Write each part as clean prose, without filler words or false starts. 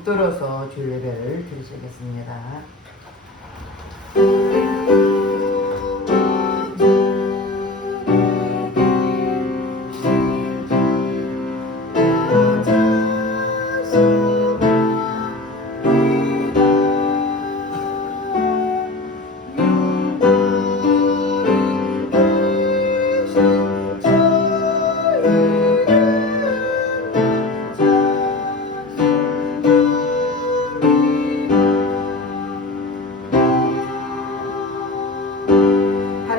붙들어서 주일 예배를 드리시겠습니다.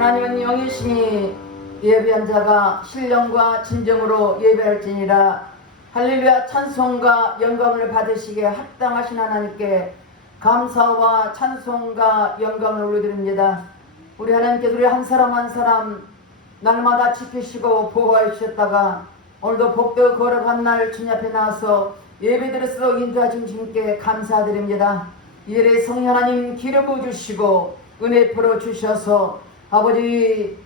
하나님은 영이시니 예배한 자가 신령과 진정으로 예배할지니라. 할렐루야. 찬송과 영광을 받으시기에 합당하신 하나님께 감사와 찬송과 영광을 올려드립니다. 우리 하나님께서 우리 한 사람 한 사람 날마다 지키시고 보호해 주셨다가 오늘도 복되고 거룩한 날 주님 앞에 나와서 예배드릴수록 인도하신 주님께 감사드립니다. 이 일에 성령 하나님 기름 부어주시고 은혜 풀어주셔서 아버지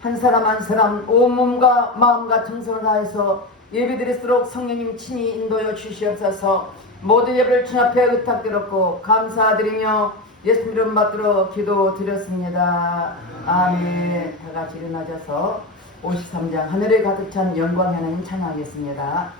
한 사람 한 사람 온몸과 마음과 정성을 다해서 예배드릴수록 성령님 친히 인도하여 주시옵소서. 모든 예배를 주님 앞에 의탁드렸고 감사드리며 예수님 이름 받들어 기도드렸습니다. 아멘. 다같이 일어나셔서 53장 하늘에 가득 찬 영광 하나님 찬양하겠습니다.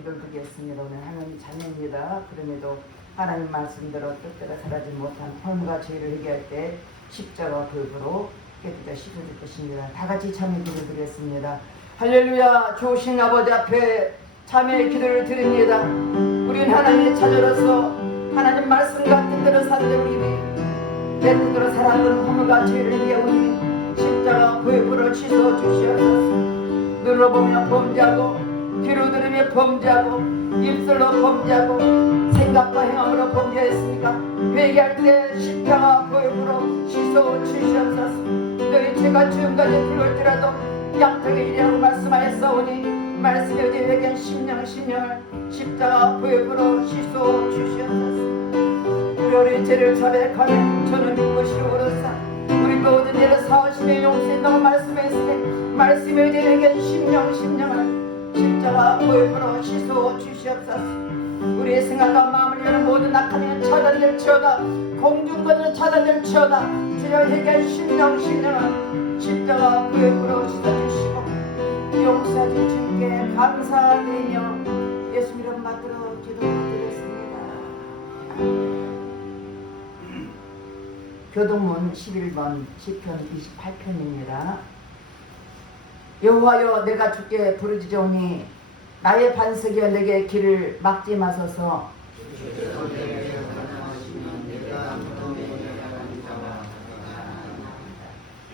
기도를 드리겠습니다. 오늘 하나님 자녀입니다. 그럼에도 하나님 말씀대로 뜻대로 살아지 못한 허물과 죄를 회개할 때 십자가 불구로 깨끗이 씻어줄 것입니다. 다 같이 참여 기도 드리겠습니다. 할렐루야. 좋으신 아버지 앞에 참여 기도를 드립니다. 우리는 하나님의 자녀로서 하나님 말씀과 뜻대로 사는 우리 내 뜻대로 살았던 허물과 죄를 회개하오니 십자가 불구로 씻어 주시옵소서. 눈으로 보며 범죄하고 귀로 들으며 범죄하고 입술로 범죄하고 생각과 행함으로 범죄했습니까? 회개할 때 십자가 보혈로 씻어 주시옵소서. 너희 죄가 지금까지 들어올지라도 양턱의 일이라고 말씀하였사오니 말씀에 어디 회개한 심령을 십자가 보혈로 씻어 주시옵소서. 우리 죄를 자백하면 저는 믿고 시오로사 우리 모든 죄를 사하시며 용서한다고 말씀했으니 말씀에 어디 회개한 심령을 십자가 보혈로 씻어 주시옵소서. 우리의 생각과 마음을 여는 모든 악함이 차단될지어다. 공중거는 차단될지어다. 주여 회개한 심령을 십자가 보혈로 씻어주시고 용서해 주님께 감사드리며 예수 이름 받들어 기도드리겠습니다. 교동문 11번 시편 28편입니다. 여호와여 내가 주께 부르짖으오니 나의 반석이여 내게 길을 막지 마소서.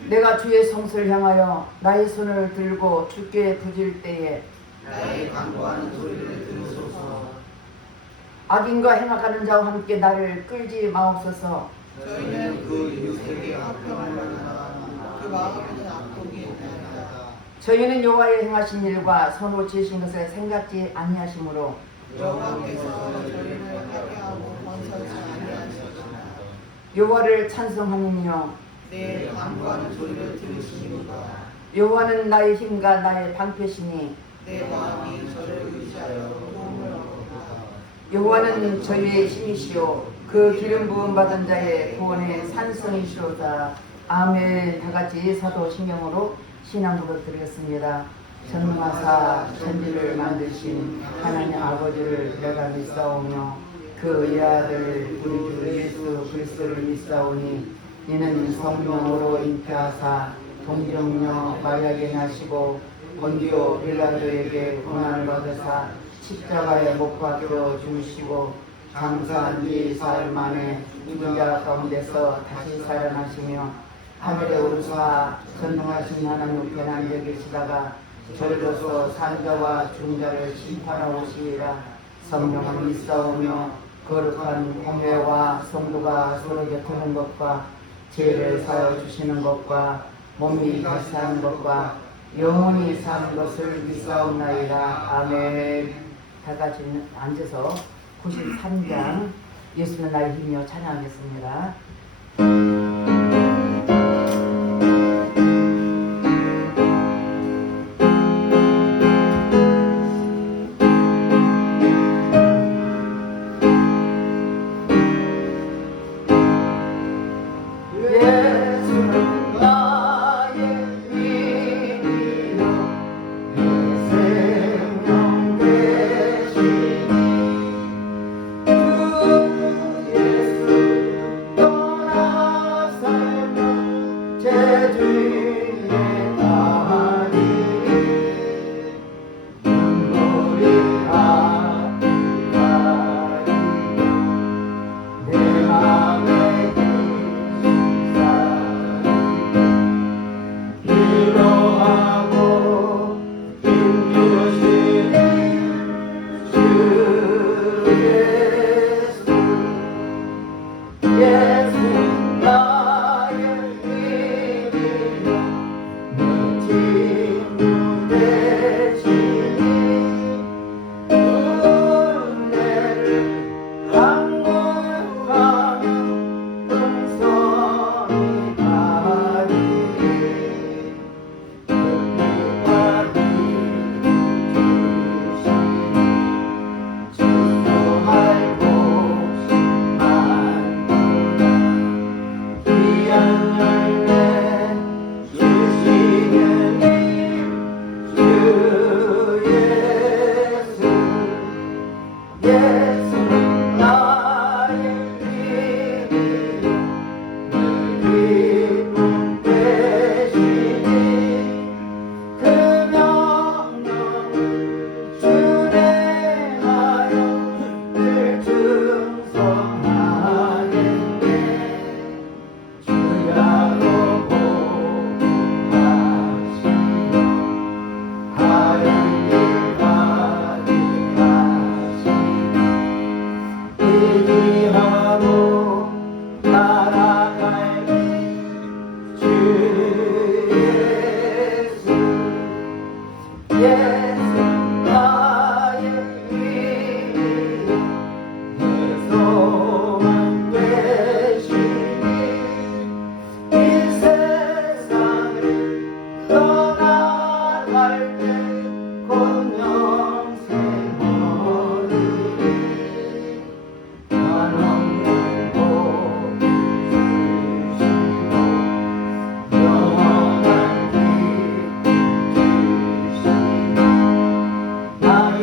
내가 주의 성소를 향하여 나의 손을 들고 주께 부질 때에 나의 간구하는 소리를 들으소서. 악인과 행악하는 자와 함께 나를 끌지 마옵소서. 저희는 그 이웃에게 화평하려나 그 마음에는 악독이 있나이다. 저희는 여호와의 행하신 일과 손으로 지으신 것을 생각지 아니하시므로 여호와께서 저희를 회개하고 건설치 아니하시구나. 여호와를 찬송하면요 내 간구하는 소리를 들으시니까 여호와는 나의 힘과 나의 방패시니 내 마음이 저를 의지하여 도움을 얻었다. 여호와는 저희의 힘이시오 그 기름 부음 받은 자의 구원의 산성이시로다. 아멘. 다같이 사도신경으로 신앙으로 드리겠습니다. 전능하사 천지를 만드신 하나님 아버지를 내가 믿사오며 그 외아들 우리 주 예수 그리스도를 믿사오니 이는 성령으로 잉태하사 동정녀 마리아에게 나시고 본디오 빌라도에게 고난을 받으사 십자가에 못 박혀 죽으시고 장사한 지 사흘 만에 죽은 자 가운데서 다시 살아나시며 하늘에 오르사 전능하신 하나님 우편에 앉아 계시다가 저리로서 산자와 죽은 자를 심판하오시리라. 성령을 믿사오며 거룩한 공회와 성도가 서로 곁하는 것과 죄를 사하여 주시는 것과 몸이 다시 사는 것과 영원히 사는 것을 믿사옵나이다. 아멘. 다같이 앉아서 93장 예수는 나의 힘이여 찬양하겠습니다. 예수 떠나 예수 나의 위임 내 소망 되시니 이 세상을 떠나갈 때 곧 영생 얻으리 한없는 복 주시고 영원한 빛 주시니 나의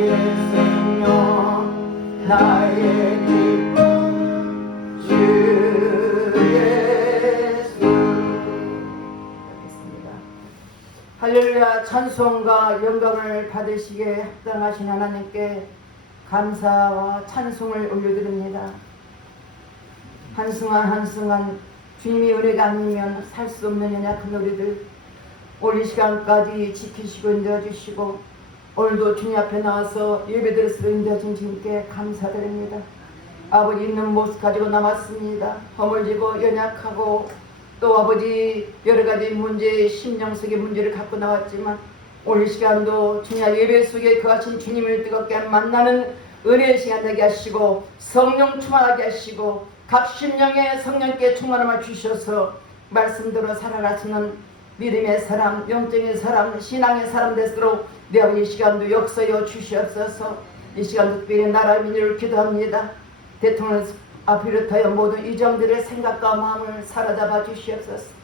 생명 나의 기쁨 주 예수. 알겠습니다. 할렐루야. 찬송과 영광을 받으시기에 합당하신 하나님께 감사와 찬송을 올려드립니다. 한순간 한순간 주님이 은혜가 아니면 살 수 없는 연약한 우리들 오늘 이 시간까지 지키시고 인도해주시고 오늘도 주님 앞에 나와서 예배드렸으로 인도하신 주님께 감사드립니다. 아버지 있는 모습 가지고 남았습니다. 허물지고 연약하고 또 아버지 여러가지 문제 심령 속의 문제를 갖고 나왔지만 오늘 이 시간도 주님 예배 속에 거하신 주님을 뜨겁게 만나는 은혜의 시간 되게 하시고 성령 충만하게 하시고 각 심령에 성령께 충만함을 주셔서 말씀대로 살아가시는 믿음의 사람, 영적인 사람, 신앙의 사람 되도록 내 아버지 이 시간도 역사여 주시옵소서. 이 시간 특별히 나라 민주를 기도합니다. 대통령 비롯하여 모든 이 점들의 생각과 마음을 사로잡아 주시옵소서.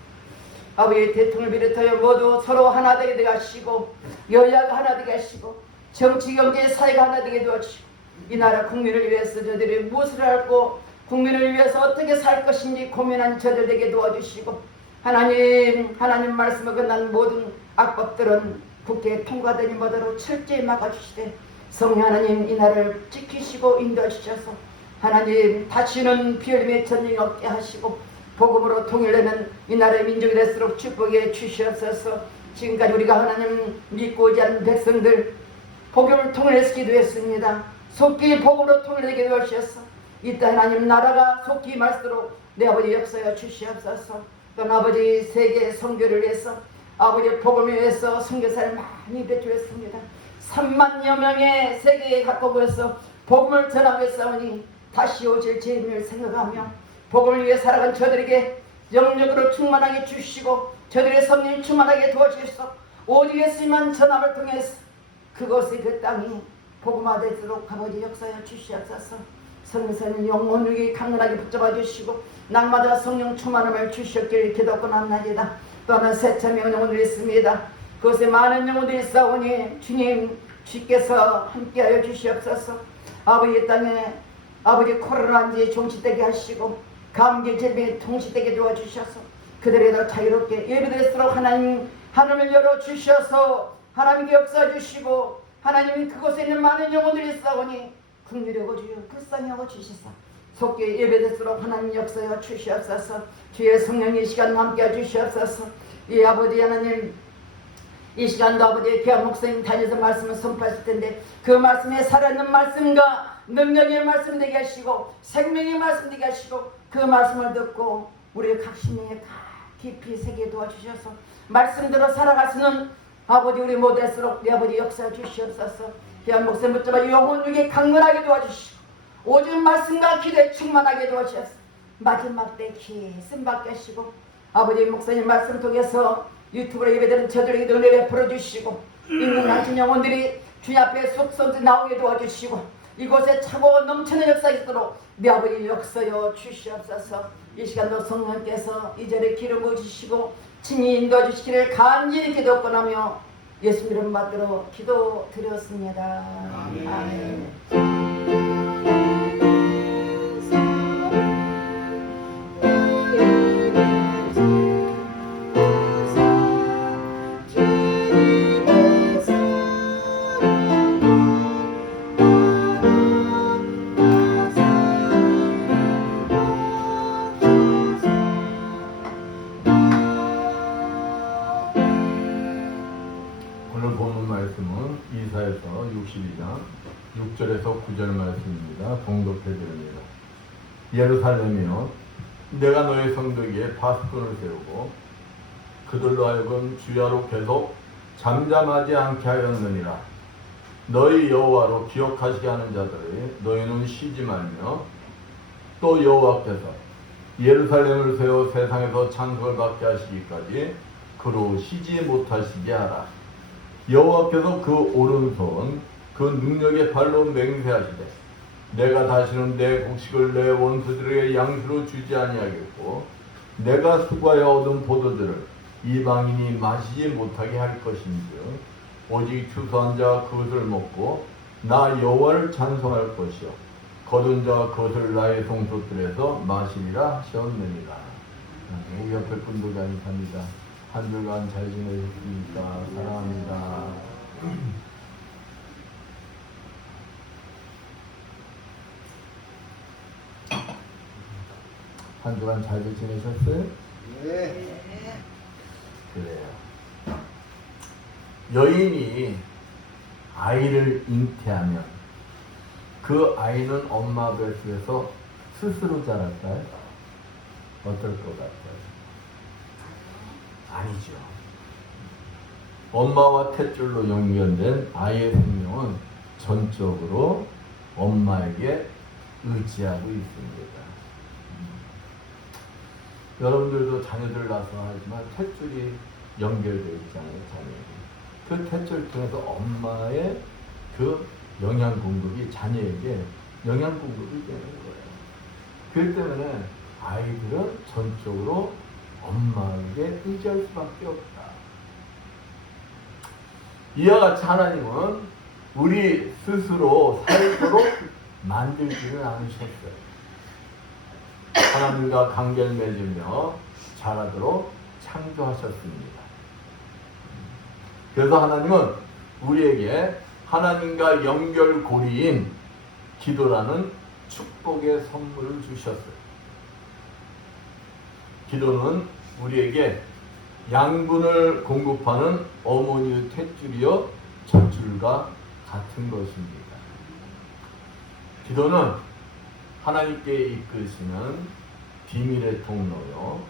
아버지 대통령을 비롯하여 모두 서로 하나 되게 하시고 여야가 하나 되게 하시고 정치, 경제, 사회가 하나 되게 도와주시고 이 나라 국민을 위해서 저들이 무엇을 할고 국민을 위해서 어떻게 살 것인지 고민한 저들에게 도와주시고 하나님 말씀을 끝난 모든 악법들은 국회에 통과되는 모드로 철저히 막아주시되 성령 하나님 이 나라를 지키시고 인도하시셔서 하나님 다시는 비열림의 전쟁이 없게 하시고 복음으로 통일되는 이 나라의 민족이 될수록 축복해 주시옵소서. 지금까지 우리가 하나님 믿고 오지 않는 백성들 복음을 통일해서 기도했습니다. 속기 복음으로 통일되게 도와주셔서 이때 하나님 나라가 속기 말씀으로 내 아버지 역사여 주시옵소서. 또 아버지 세계 선교를 위해서 아버지 복음을 위해서 선교사를 많이 배출했습니다. 3만여 명의 세계에 갖고 모여서 복음을 전하고 있사오니 다시 오실 주님을 생각하며 복음을 위해 살아간 저들에게 영적으로 충만하게 주시고 저들의 성령 충만하게 도와주셔서 오직 예수님만 전함을 통해서 그곳의 그 땅이 복음화되도록 아버지 역사여 주시옵소서. 성령사님 영혼력이 강건하게 붙잡아 주시고 날마다 성령 충만함을 주셨기를 기도하옵나이다. 또 하나 세참의 영혼들이 있습니다. 그곳에 많은 영혼들이 있사오니 주님 주께서 함께하여 주시옵소서. 아버지 땅에 아버지 코로나인지 종식되게 하시고 감기 질병이 통치되게 도와주셔서 그들에도 자유롭게 예배드릴수록 하나님을 열어주셔서 하나님께 역사해 주시고 하나님이 그곳에 있는 많은 영혼들이 있사오니 긍휼하고 주여 불쌍히 하고 주시사 속히 예배될수록 하나님 역사여 주시옵소서. 주의 성령이 이 시간 함께 주시옵소서. 이 아버지 하나님 이 시간도 아버지 귀한 목사님 다니면서 말씀을 선포하실 텐데 그 말씀에 살아있는 말씀과 능력의 말씀 되게 하시고 생명의 말씀 되게 하시고 그 말씀을 듣고 우리 각 심령에 깊이 새게 도와주셔서 말씀대로 살아가시는 아버지 우리 모두 될수록 내 아버지 역사해 주시옵소서. 귀한 목사님 붙잡아 영혼력이 강건하게 도와주시고 오직 말씀과 기도에 충만하게 도와주셔서 마지막 때 기씀 받게 하시고 아버지 목사님 말씀 통해서 유튜브로 예배드리는 저들에게도 은혜 베풀어 주시고 있는 같은 영혼들이 주님 앞에 속성도 나오게 도와주시고 이곳에 차고 넘치는 역사가 있도록 내 아버지 역사여 주시옵소서. 이 시간도 성령께서 이 자리에 기름 부으시고 친히 인도해 주시기를 간절히 기도하며 예수 이름 받들어 기도 드렸습니다. 아멘. 오늘 보는 말씀은 이사야서 62장 6절에서 9절 말씀입니다. 봉독해 드립니다. 예루살렘이여 내가 너의 성도에게 파수꾼을 세우고 그들로 하여금 주야로 계속 잠잠하지 않게 하였느니라. 너희 여호와로 기억하시게 하는 자들이 너희는 쉬지 말며 또 여호와께서 예루살렘을 세워 세상에서 찬송을 받게 하시기까지 그로 쉬지 못하시게 하라. 여호와께서 그 오른손 그 능력의 발로 맹세하시되 내가 다시는 내 곡식을 내 원수들에게 양수로 주지 아니하겠고 내가 수고하여 얻은 포도주를 이방인이 마시지 못하게 할 것인즉 오직 추수한 자가 그것을 먹고 나 여호와를 찬송할 것이요 거둔 자가 그것을 나의 송곳들에서 마시리라 하셨느니라. 우리 옆에 분도 감사합니다. 한 주간 잘 지내셨습니까? 사랑합니다. 한 주간 잘 지내셨어요? 네. 그래요. 여인이 아이를 잉태하면 그 아이는 엄마 뱃속에서 스스로 자랄까요? 어떨 것 같아요? 아니죠. 엄마와 탯줄로 연결된 아이의 생명은 전적으로 엄마에게 의지하고 있습니다. 여러분들도 자녀들 낳아서 하지만 탯줄이 연결되어 있잖아요, 자녀에게. 그 탯줄 통해서 엄마의 그 영양 공급이 자녀에게 영양 공급이 되는 거예요. 그렇기 때문에 아이들은 전적으로 엄마에게 의지할 수밖에 없다. 이와 같이 하나님은 우리 스스로 살도록 만들지는 않으셨어요. 하나님과 관계를 맺으며 자라도록 창조하셨습니다. 그래서 하나님은 우리에게 하나님과 연결고리인 기도라는 축복의 선물을 주셨어요. 기도는 우리에게 양분을 공급하는 어머니의 탯줄이요 젖줄과 같은 것입니다. 기도는 하나님께 이끄시는 비밀의 통로요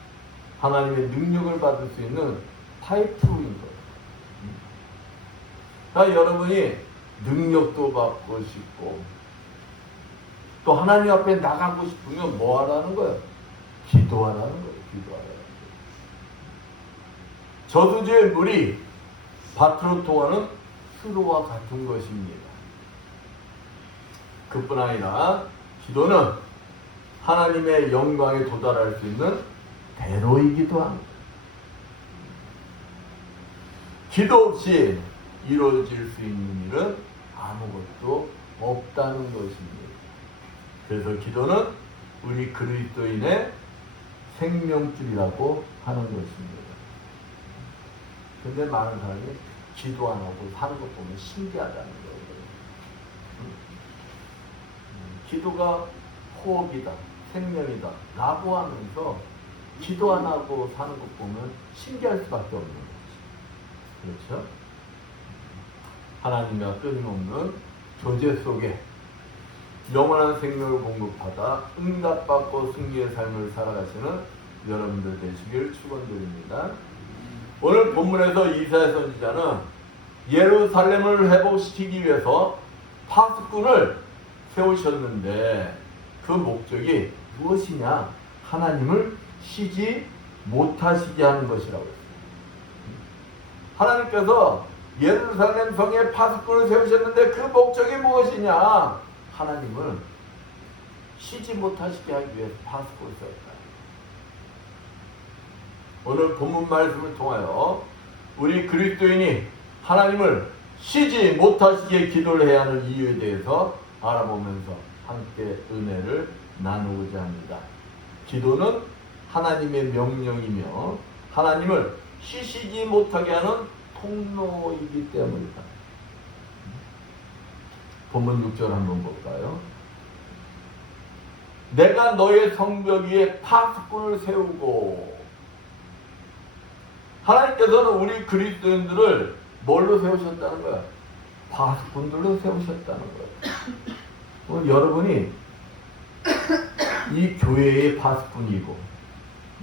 하나님의 능력을 받을 수 있는 파이프인 거예요. 그러니까 여러분이 능력도 받고 싶고 또 하나님 앞에 나가고 싶으면 뭐 하라는 거예요? 기도하라는 거예요. 기도하라는 거예요. 저수지의 물이 밭으로 통하는 수로와 같은 것입니다. 그뿐 아니라 기도는 하나님의 영광에 도달할 수 있는 대로이기도 합니다. 기도 없이 이루어질 수 있는 일은 아무것도 없다는 것입니다. 그래서 기도는 우리 그리스도인의 생명줄이라고 하는 것입니다. 근데 많은 사람이 기도 안 하고 사는 것 보면 신기하다는 거예요. 기도가 호흡이다, 생명이다 라고 하면서 기도 안 하고 사는 것 보면 신기할 수밖에 없는 거죠. 그렇죠? 하나님과 끊임없는 교제 속에 영원한 생명을 공급하다 응답받고 승리의 삶을 살아가시는 여러분들 되시길 축원드립니다. 오늘 본문에서 이사야 선지자는 예루살렘을 회복시키기 위해서 파수꾼을 세우셨는데 그 목적이 무엇이냐? 하나님을 쉬지 못하시게 하는 것이라고 했습니다. 하나님께서 예루살렘 성에 파수꾼을 세우셨는데 그 목적이 무엇이냐? 하나님을 쉬지 못하시게 하기 위해서 파수꾼을 세웠다. 오늘 본문 말씀을 통하여 우리 그리스도인이 하나님을 쉬지 못하시게 기도를 해야 하는 이유에 대해서 알아보면서 함께 은혜를 나누고자 합니다. 기도는 하나님의 명령이며 하나님을 쉬시지 못하게 하는 통로이기 때문이다. 본문 6절 한번 볼까요? 내가 너의 성벽 위에 파수꾼을 세우고, 하나님께서는 우리 그리스도인들을 뭘로 세우셨다는 거야? 파수꾼들로 세우셨다는 거야. 오늘 여러분이 이 교회의 파수꾼이고,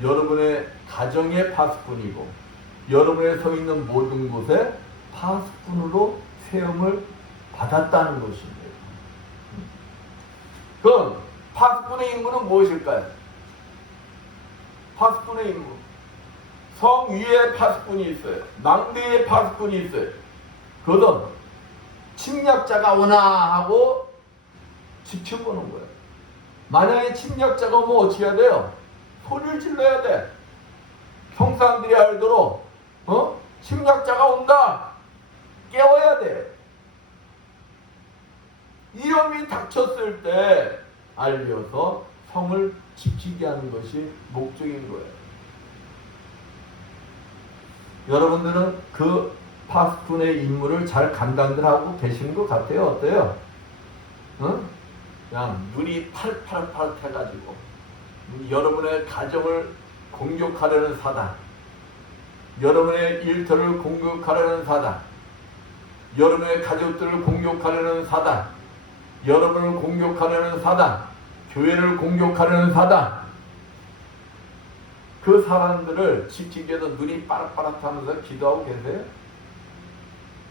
여러분의 가정의 파수꾼이고, 여러분의 서 있는 모든 곳에 파수꾼으로 세움을 받았다는 것입니다. 그럼 파수꾼의 임무는 무엇일까요? 파수꾼의 임무. 성 위에 파수꾼이 있어요. 망대에 파수꾼이 있어요. 그것은 침략자가 오나 하고 지켜보는 거예요. 만약에 침략자가 오면 어떻게 해야 돼요? 소리를 질러야 돼. 성사람들이 알도록 침략자가 온다. 깨워야 돼. 위험이 닥쳤을 때 알려서 성을 지키게 하는 것이 목적인 거예요. 여러분들은 그 파수꾼의 임무를 잘 감당들 하고 계시는 것 같아요. 어때요? 그냥 눈이 팔팔팔 해가지고 여러분의 가정을 공격하려는 사단, 여러분의 일터를 공격하려는 사단, 여러분의 가족들을 공격하려는 사단, 여러분을 공격하려는 사단, 교회를 공격하려는 사단, 그 사람들을 지키기 위해서 눈이 빠락빠락하면서 기도하고 계세요?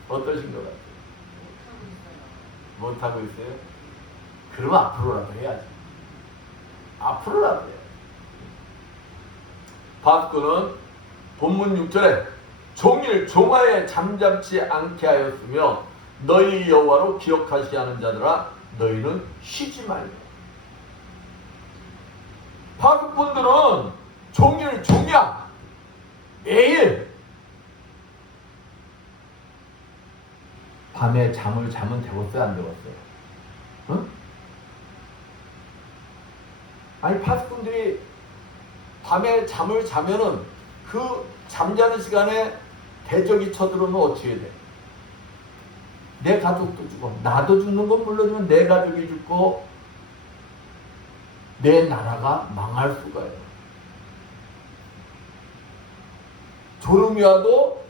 어떠신 것 같아요? 못하고 있어요? 그럼 앞으로라도 해야지. 앞으로라도 해야지. 파수꾼은 본문 6절에 종일 종아에 잠잠치 않게 하였으며 너희 여호와로 기억하시게 하는 자들아 너희는 쉬지 말라. 파수꾼들은 종일 종야 매일 밤에 잠을 자면 되었어요? 안 되었어요? 응? 아니 파수꾼들이 밤에 잠을 자면은 그 잠자는 시간에 대적이 쳐들어오면 어떻게 돼? 내 가족도 죽어. 나도 죽는 건 물론이면 내 가족이 죽고 내 나라가 망할 수가 있어요. 졸음이 와도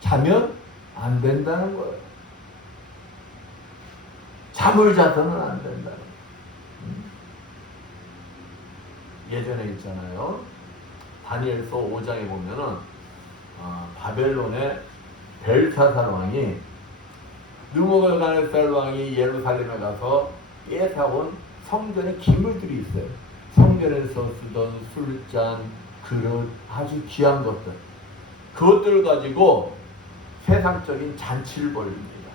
자면 안 된다는 거예요. 잠을 자서는 안 된다는 거예요. 예전에 있잖아요. 다니엘서 5장에 보면은 바벨론의 벨사살 왕이 느부갓네살 왕이 예루살렘에 가서 뺏어온 성전의 기물들이 있어요. 성전에서 쓰던 술잔, 그릇, 아주 귀한 것들. 그것들을 가지고 세상적인 잔치를 벌립니다.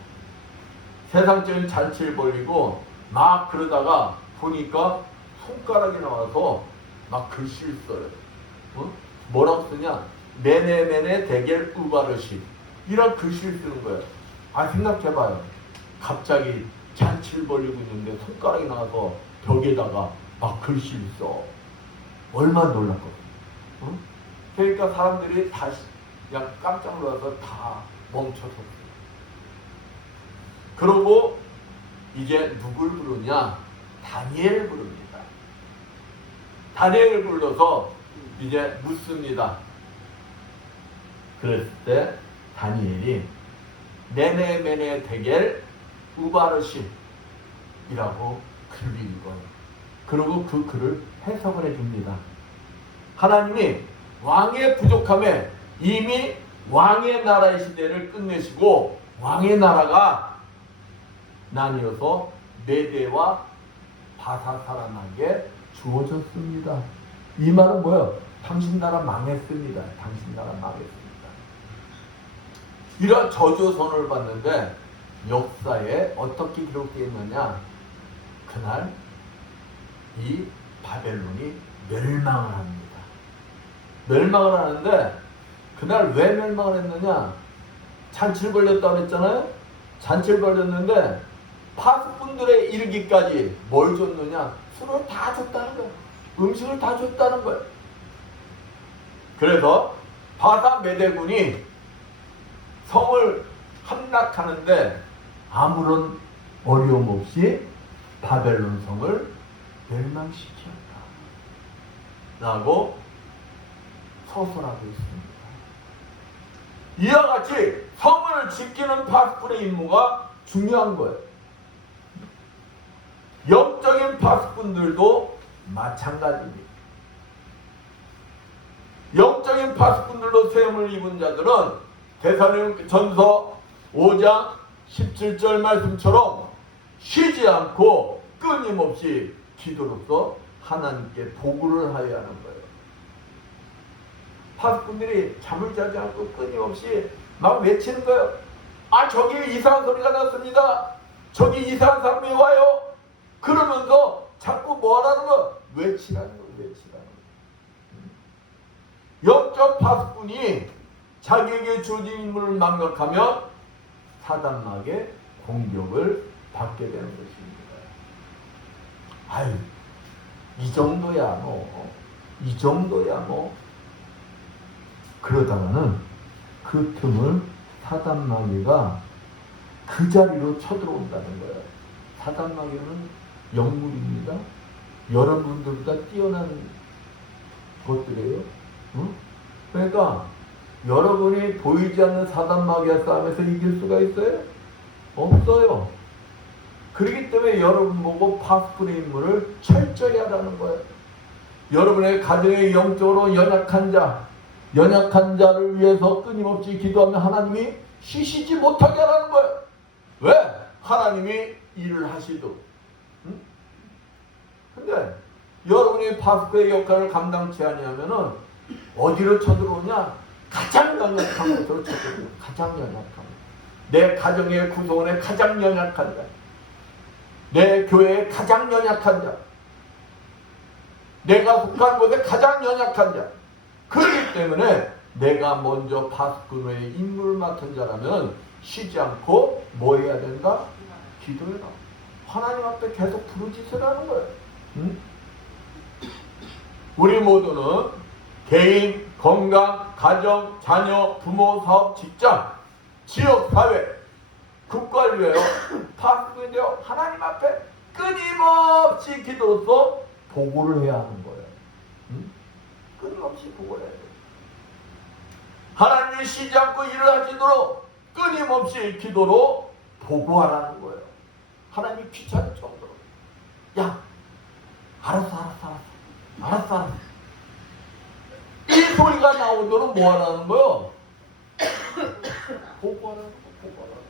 세상적인 잔치를 벌리고 막 그러다가 보니까 손가락이 나와서 막 글씨를 써요. 뭐라고 쓰냐? 메네메네 데겔 우바르시 이런 글씨를 쓰는 거예요. 생각해봐요. 갑자기 잔치를 벌리고 있는데 손가락이 나와서 벽에다가 막 글씨를 써. 얼마나 놀랐거든. 그러니까 사람들이 다시 그냥 깜짝 놀라서 다 멈춰섰어요. 그러고 이제 누굴 부르냐? 다니엘을 부릅니다. 다니엘을 불러서 이제 묻습니다. 그랬을 때 다니엘이 네네메네 데겔 우바르신이라고 글을 읽어요. 그리고 그 글을 해석을 해줍니다. 하나님이 왕의 부족함에 이미 왕의 나라의 시대를 끝내시고 왕의 나라가 나뉘어서 메대와 바사사란에게 주어졌습니다. 이 말은 뭐예요? 당신 나라 망했습니다. 당신 나라 망했습니다. 이런 저주선을 받는데 역사에 어떻게 기록되어 있느냐? 그날 이 바벨론이 멸망을 합니다. 멸망을 하는데 그날 왜 멸망을 했느냐? 잔치를 벌렸다고 했잖아요. 잔치를 벌렸는데 파수꾼들의 이르기까지 뭘 줬느냐? 술을 다 줬다는 거예요. 음식을 다 줬다는 거예요. 그래서 바사 메대군이 성을 함락하는데 아무런 어려움 없이 바벨론 성을 멸망시켰다 라고 서술하고 있습니다. 이와 같이 성을 지키는 파수꾼의 임무가 중요한 거예요. 영적인 파수꾼들도 마찬가지입니다. 영적인 파수꾼들도 세움을 입은 자들은 데살로니가전서 5장 17절 말씀처럼 쉬지 않고 끊임없이 기도로서 하나님께 보고를 하여야 하는 거예요. 파수꾼들이 잠을 자지 않고 끊임없이 막 외치는 거예요. 아, 저기 이상한 소리가 났습니다. 저기 이상한 사람이 와요. 그러면서 자꾸 뭐 하라는 거? 외치라는 거, 외치라는 거. 영적 파수꾼이 자기에게 주어진 임무를 망각하면 사단막의 공격을 받게 되는 것입니다. 아유, 이 정도야 뭐, 이 정도야 뭐. 그러다가는 그 틈을 사단마귀가 그 자리로 쳐들어온다는 거예요. 사단마귀는 영물입니다. 여러분들보다 뛰어난 것들이에요. 응? 그러니까 여러분이 보이지 않는 사단마귀와 싸움에서 이길 수가 있어요? 없어요. 그렇기 때문에 여러분 보고 파수꾼의 임무를 철저히 하라는 거예요. 여러분의 가정의 영적으로 연약한 자를 위해서 끊임없이 기도하면 하나님이 쉬시지 못하게 하라는 거예요. 왜? 하나님이 일을 하시도록. 응? 근데 여러분이 파수꾼의 역할을 감당치 아니하면은 어디로 쳐들어오냐? 가장 연약한 곳으로 쳐들어오냐? 가장 연약한 곳. 내 가정의 구성원에 가장 연약한 자, 내 교회에 가장 연약한 자, 내가 속한 곳에 가장 연약한 자. 그렇기 때문에 내가 먼저 파수꾼의 임무를 맡은 자라면 쉬지 않고 뭐 해야 된다? 기도해라. 하나님 앞에 계속 부르짖으라는 거예요. 응? 우리 모두는 개인, 건강, 가정, 자녀, 부모, 사업, 직장, 지역, 사회, 국가를 위하여 파수꾼이 되어 하나님 앞에 끊임없이 기도로서 보고를 해야 하는 거예요. 응? 끊임없이 보고를 해야 돼요. 하나님이 쉬지 않고 일을 하시도록 끊임없이 기도로 보고하라는 거예요. 하나님이 귀찮을 정도로. 야, 알았어. 이 소리가 나오도록 뭐 하라는 거예요? 보고하라는 거, 보고하라는 거.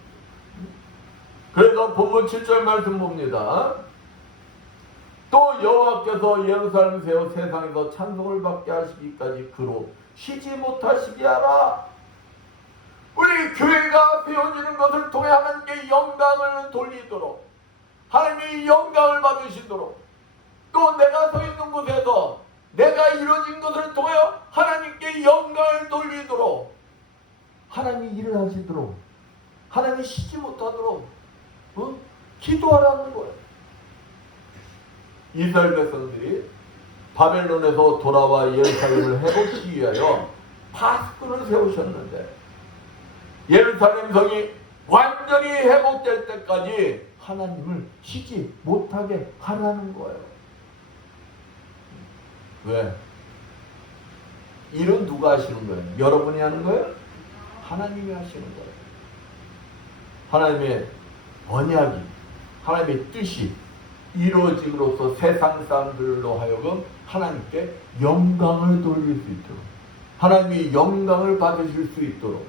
그래서 본문 7절 말씀 봅니다. 또 여호와께서 예루살렘 세워 세상에서 찬송을 받게 하시기까지 그로 쉬지 못하시게 하라. 우리 교회가 세워지는 것을 통해 하나님께 영광을 돌리도록, 하나님이 영광을 받으시도록, 또 내가 서 있는 곳에서 내가 이루어진 것을 통해 하나님께 영광을 돌리도록 하나님이 일을 하시도록, 하나님이 쉬지 못하도록 기도하라는 거예요. 이스라엘 백성들이 바벨론에서 돌아와 예루살렘을 회복시키기 위하여 파수꾼을 세우셨는데 예루살렘 성이 완전히 회복될 때까지 하나님을 쉬지 못하게 하라는 거예요. 왜? 일은 누가 하시는 거예요? 여러분이 하는 거예요? 하나님이 하시는 거예요. 하나님의 언약이, 하나님의 뜻이 이루어짐으로써 세상 사람들로 하여금 하나님께 영광을 돌릴 수 있도록, 하나님이 영광을 받으실 수 있도록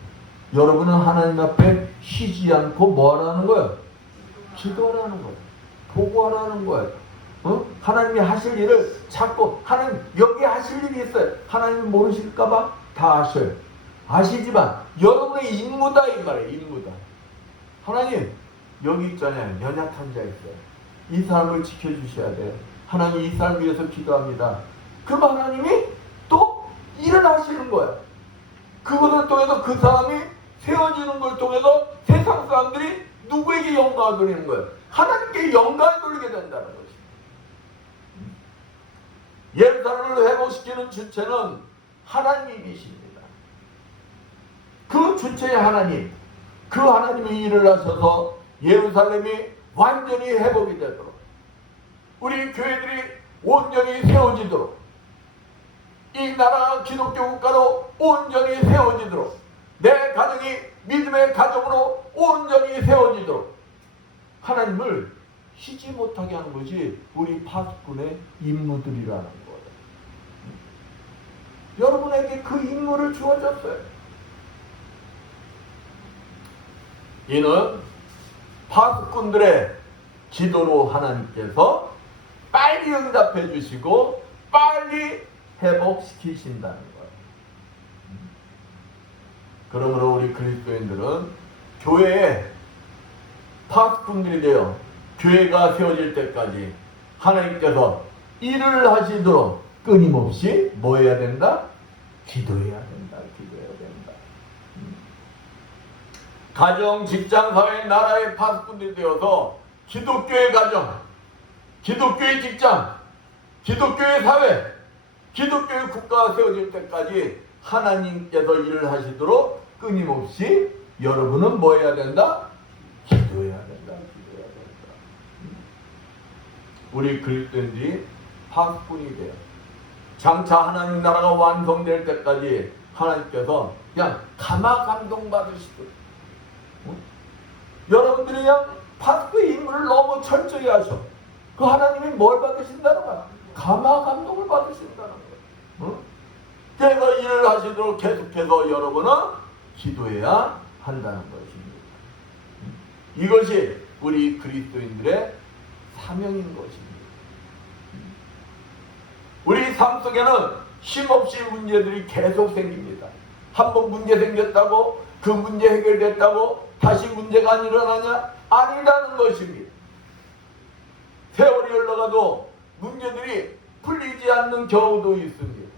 여러분은 하나님 앞에 쉬지 않고 뭐 하라는 거예요? 기도하라는 거예요. 보고하라는 거예요. 하나님이 하실 일을 자꾸, 하나님 여기 하실 일이 있어요. 하나님 모르실까봐 다 아셔요. 아시지만 여러분의 임무다 이 말이에요. 임무다. 하나님 여기 있잖아요. 연약한 자 있어요. 이 사람을 지켜주셔야 돼. 하나님 이 사람을 위해서 기도합니다. 그럼 하나님이 또 일을 하시는 거예요. 그것을 통해서 그 사람이 세워지는 걸 통해서 세상 사람들이 누구에게 영광을 돌리는 거예요? 하나님께 영광을 돌리게 된다는 거죠. 예루살렘을 회복시키는 주체는 하나님이십니다. 그 주체의 하나님, 그 하나님이 일을 하셔서 예루살렘이 완전히 회복이 되도록, 우리 교회들이 온전히 세워지도록, 이 나라가 기독교 국가로 온전히 세워지도록, 내 가정이 믿음의 가정으로 온전히 세워지도록 하나님을 쉬지 못하게 하는 것이 우리 파수꾼의 임무들이라는 거예요. 여러분에게 그 임무를 주어졌어요. 이는 파수꾼들의 기도로 하나님께서 빨리 응답해 주시고 빨리 회복시키신다는 거예요. 그러므로 우리 그리스도인들은 교회에 파수꾼들이 되어 교회가 세워질 때까지 하나님께서 일을 하시도록 끊임없이 뭐 해야 된다? 기도해야 된다. 기도해야 된다. 가정, 직장, 사회, 나라의 파수꾼들이 되어서 기독교의 가정, 기독교의 직장, 기독교의 사회, 기독교의 국가가 세워질 때까지 하나님께서 일을 하시도록 끊임없이 여러분은 뭐 해야 된다? 기도해야 된다. 기도해야 된다. 우리 그리스도인들이 파수꾼이 돼요. 장차 하나님 나라가 완성될 때까지 하나님께서 그냥 감화 감동 받으시도록 여러분들이 그냥 파수꾼의 임무를 너무 철저히 하셔. 그 하나님이 뭘 받으신다는 거야? 감화 감동을 받으신다는 거야. 그래서 일을 하시도록 계속해서 여러분은 기도해야 한다는 것입니다. 이것이 우리 그리스도인들의 사명인 것입니다. 우리 삶 속에는 쉼없이 문제들이 계속 생깁니다. 한번 문제 생겼다고 그 문제 해결됐다고 다시 문제가 안 일어나냐? 아니라는 것입니다. 세월이 흘러가도 문제들이 풀리지 않는 경우도 있습니다.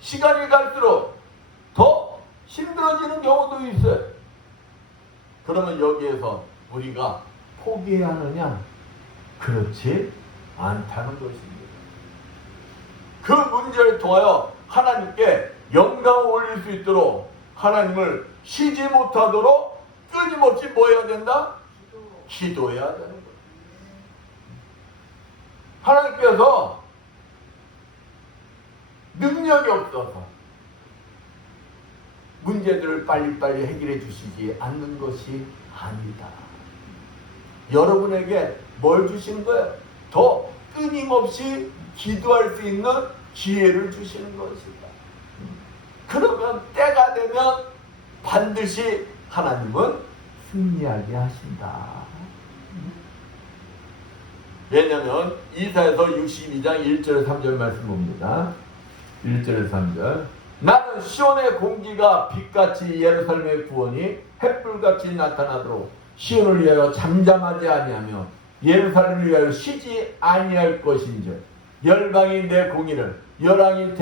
시간이 갈수록 더 힘들어지는 경우도 있어요. 그러면 여기에서 우리가 포기해야 하느냐? 그렇지 않다는 것입니다. 그 문제를 통하여 하나님께 영광을 올릴 수 있도록 하나님을 쉬지 못하도록 끊임없이 뭐 해야 된다? 기도해야 되는 거예요. 하나님께서 능력이 없어서 문제들을 빨리빨리 해결해 주시지 않는 것이 아니다. 여러분에게 뭘 주시는 거예요? 더 끊임없이 기도할 수 있는 기회를 주시는 것이다. 그러면 때가 되면 반드시 하나님은 승리하게 하신다. 왜냐하면 이사야서 62장 1절 3절 말씀 봅니다. 1절 3절 나는 시온의 공기가 빛같이 예루살렘의 구원이 햇불같이 나타나도록 시온을 위하여 잠잠하지 아니하며 예루살렘을 위하여 쉬지 아니할 것인즉 열방이 내 공의를 열왕이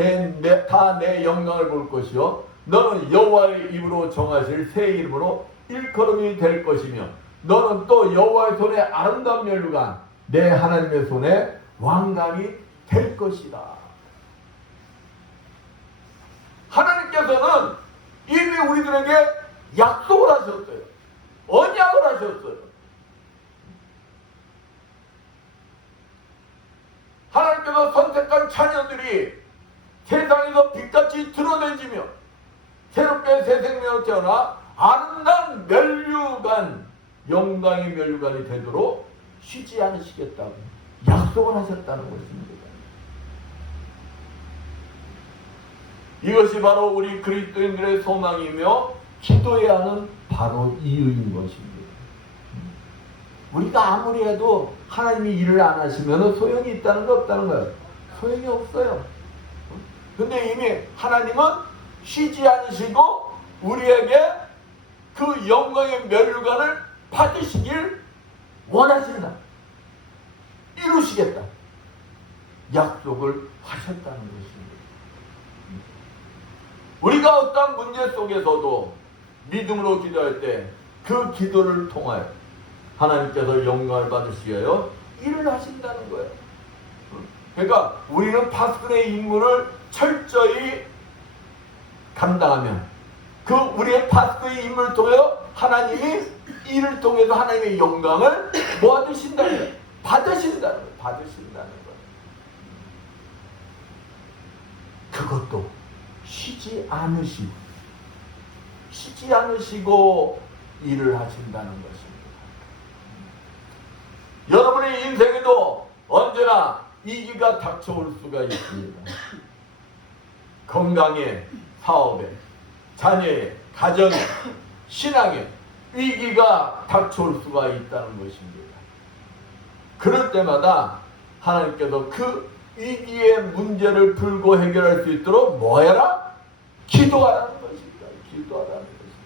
다 내 영광을 볼 것이요 너는 여호와의 입으로 정하실 새 이름으로 일컬음이 될 것이며 너는 또 여호와의 손에 아름다운 면류관 내 하나님의 손에 왕관이 될 것이다. 하나님께서는 이미 우리들에게 약속을 하셨어요. 언약을 하셨어요. 하나님께서 선택한 자녀들이 세상에서 빛같이 드러내지며 새롭게 새 생명을 태어나 아름다운 면류관 영광의 면류관이 되도록 쉬지 않으시겠다고 약속을 하셨다는 것입니다. 이것이 바로 우리 그리스도인들의 소망이며 기도해야 하는 바로 이유인 것입니다. 우리가 아무리 해도 하나님이 일을 안 하시면 소용이 있다는 거 없다는 거예요. 소용이 없어요. 근데 이미 하나님은 쉬지 않으시고 우리에게 그 영광의 면류관을 받으시길 원하신다. 이루시겠다. 약속을 하셨다는 것입니다. 우리가 어떤 문제 속에서도 믿음으로 기도할 때 그 기도를 통하여 하나님께서 영광을 받으시기 위하여 일을 하신다는 거예요. 그러니까 우리는 파수꾼의 임무를 철저히 감당하면 그 우리의 파수꾼의 임무를 통하여 하나님이 이를 통해서 하나님의 영광을 모아주신다는 거예요. 받으신다는 거예요. 받으신다는 거예요. 그것도 쉬지 않으시고 일을 하신다는 것입니다. 여러분의 인생에도 언제나 위기가 닥쳐올 수가 있습니다. 건강에, 사업에, 자녀에, 가정에 신앙에 위기가 닥쳐올 수가 있다는 것입니다. 그럴 때마다 하나님께서 그 위기의 문제를 풀고 해결할 수 있도록 뭐 해라? 기도하라는 것입니다. 기도하라는 것입니다.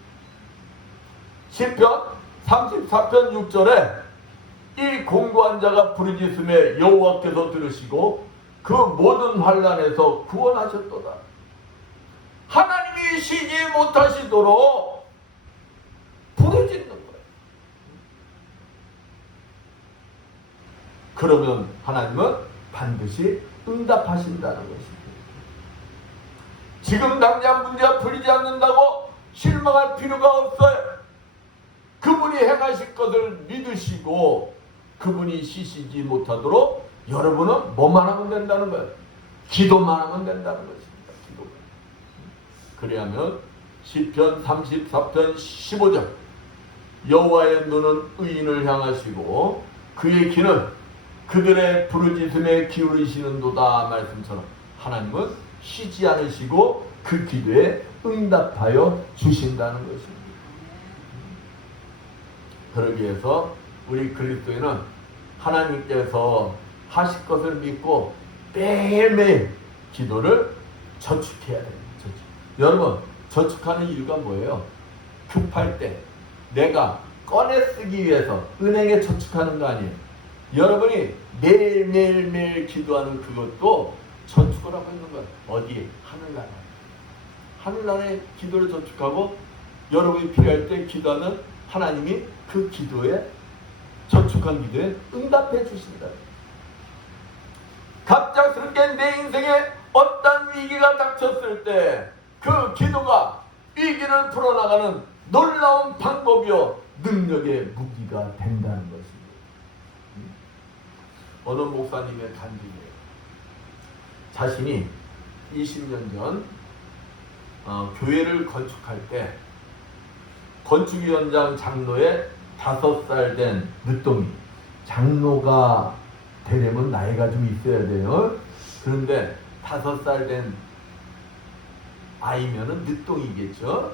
시편 34편 6절에 이 공고한 자가 부르짖음에 여호와께서 들으시고 그 모든 환난에서 구원하셨도다. 하나님이 쉬지 못하시도록 부르짖는 거예요. 그러면 하나님은 반드시 응답하신다는 것입니다. 지금 당장 문제가 풀리지 않는다고 실망할 필요가 없어요. 그분이 행하실 것을 믿으시고 그분이 쉬시지 못하도록 여러분은 뭐만 하면 된다는 거예요. 기도만 하면 된다는 것입니다. 기도만. 그래야면 시편 34편 15절 여호와의 눈은 의인을 향하시고 그의 귀는 그들의 부르짖음에 기울이시는도다 말씀처럼 하나님은 쉬지 않으시고 그 기도에 응답하여 주신다는 것입니다. 그러기 위해서 우리 그리스도인은 하나님께서 하실 것을 믿고 매일매일 기도를 저축해야 됩니다. 저축. 여러분 저축하는 이유가 뭐예요? 급할 때 내가 꺼내 쓰기 위해서 은행에 저축하는 거 아니에요. 여러분이 매일매일 기도하는 그것도 저축을 하고 있는 거예요. 어디? 하늘나라에. 하늘나라에 기도를 저축하고 여러분이 필요할 때 기도하면 하나님이 그 기도에 저축한 기도에 응답해 주신다. 갑작스럽게 내 인생에 어떤 위기가 닥쳤을 때 그 기도가 위기를 풀어나가는 놀라운 방법이요 능력의 무기가 된다는 것입니다. 어느 목사님의 간증이에요. 자신이 20년 전 교회를 건축할 때 건축위원장 장로의 5살 된 늦둥이, 장로가 되려면 나이가 좀 있어야 돼요. 그런데 5살 된 아이면은 늦둥이겠죠.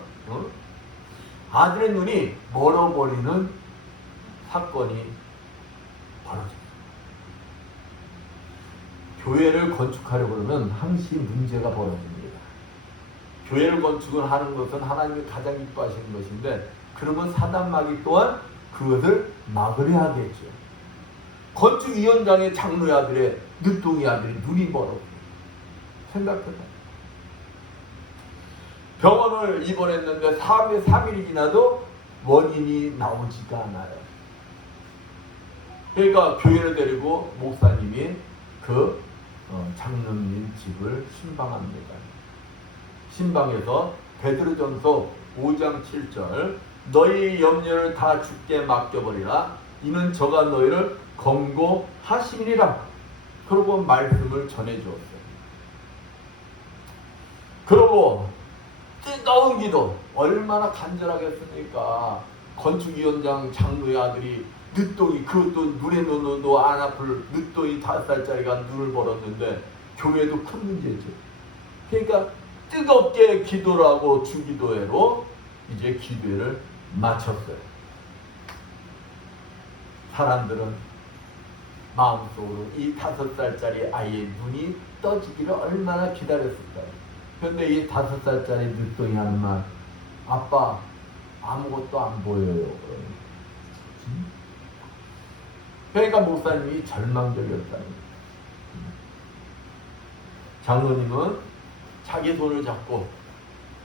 아들의 눈이 멀어버리는 사건이 벌어졌어요. 교회를 건축하려고 그러면 항시 문제가 벌어집니다. 교회를 건축을 하는 것은 하나님이 가장 이뻐하시는 것인데 그러면 사단마귀 또한 그것을 막으려 하겠죠. 건축위원장의 장로의 아들의 늦둥이 아들이 눈이 멀어. 생각해봐. 병원을 입원했는데 3일이 지나도 원인이 나오지가 않아요. 그러니까 교회를 데리고 목사님이 그 장로님 집을 신방합니다. 신방에서 베드로전서 5장 7절 너희 염려를 다 주께 맡겨버리라 이는 저가 너희를 권고하시리라. 그러고 말씀을 전해주었어요. 그러고 뜨거운 기도 얼마나 간절하겠습니까? 건축위원장 장로의 아들이 늦둥이 그것도 눈에 넣어도 안 아플 늦둥이 5살짜리가 눈을 벌었는데 교회도 큰 문제죠. 그러니까 뜨겁게 기도를 하고 주기도회로 이제 기도회를 마쳤어요. 사람들은 마음속으로 이 5살짜리 아이의 눈이 떠지기를 얼마나 기다렸을까요? 그런데 이 5살짜리 늦둥이 하는 말, 아빠 아무것도 안 보여요. 그러니까 목사님이 절망적이었다는 거예요. 장로님은 자기 손을 잡고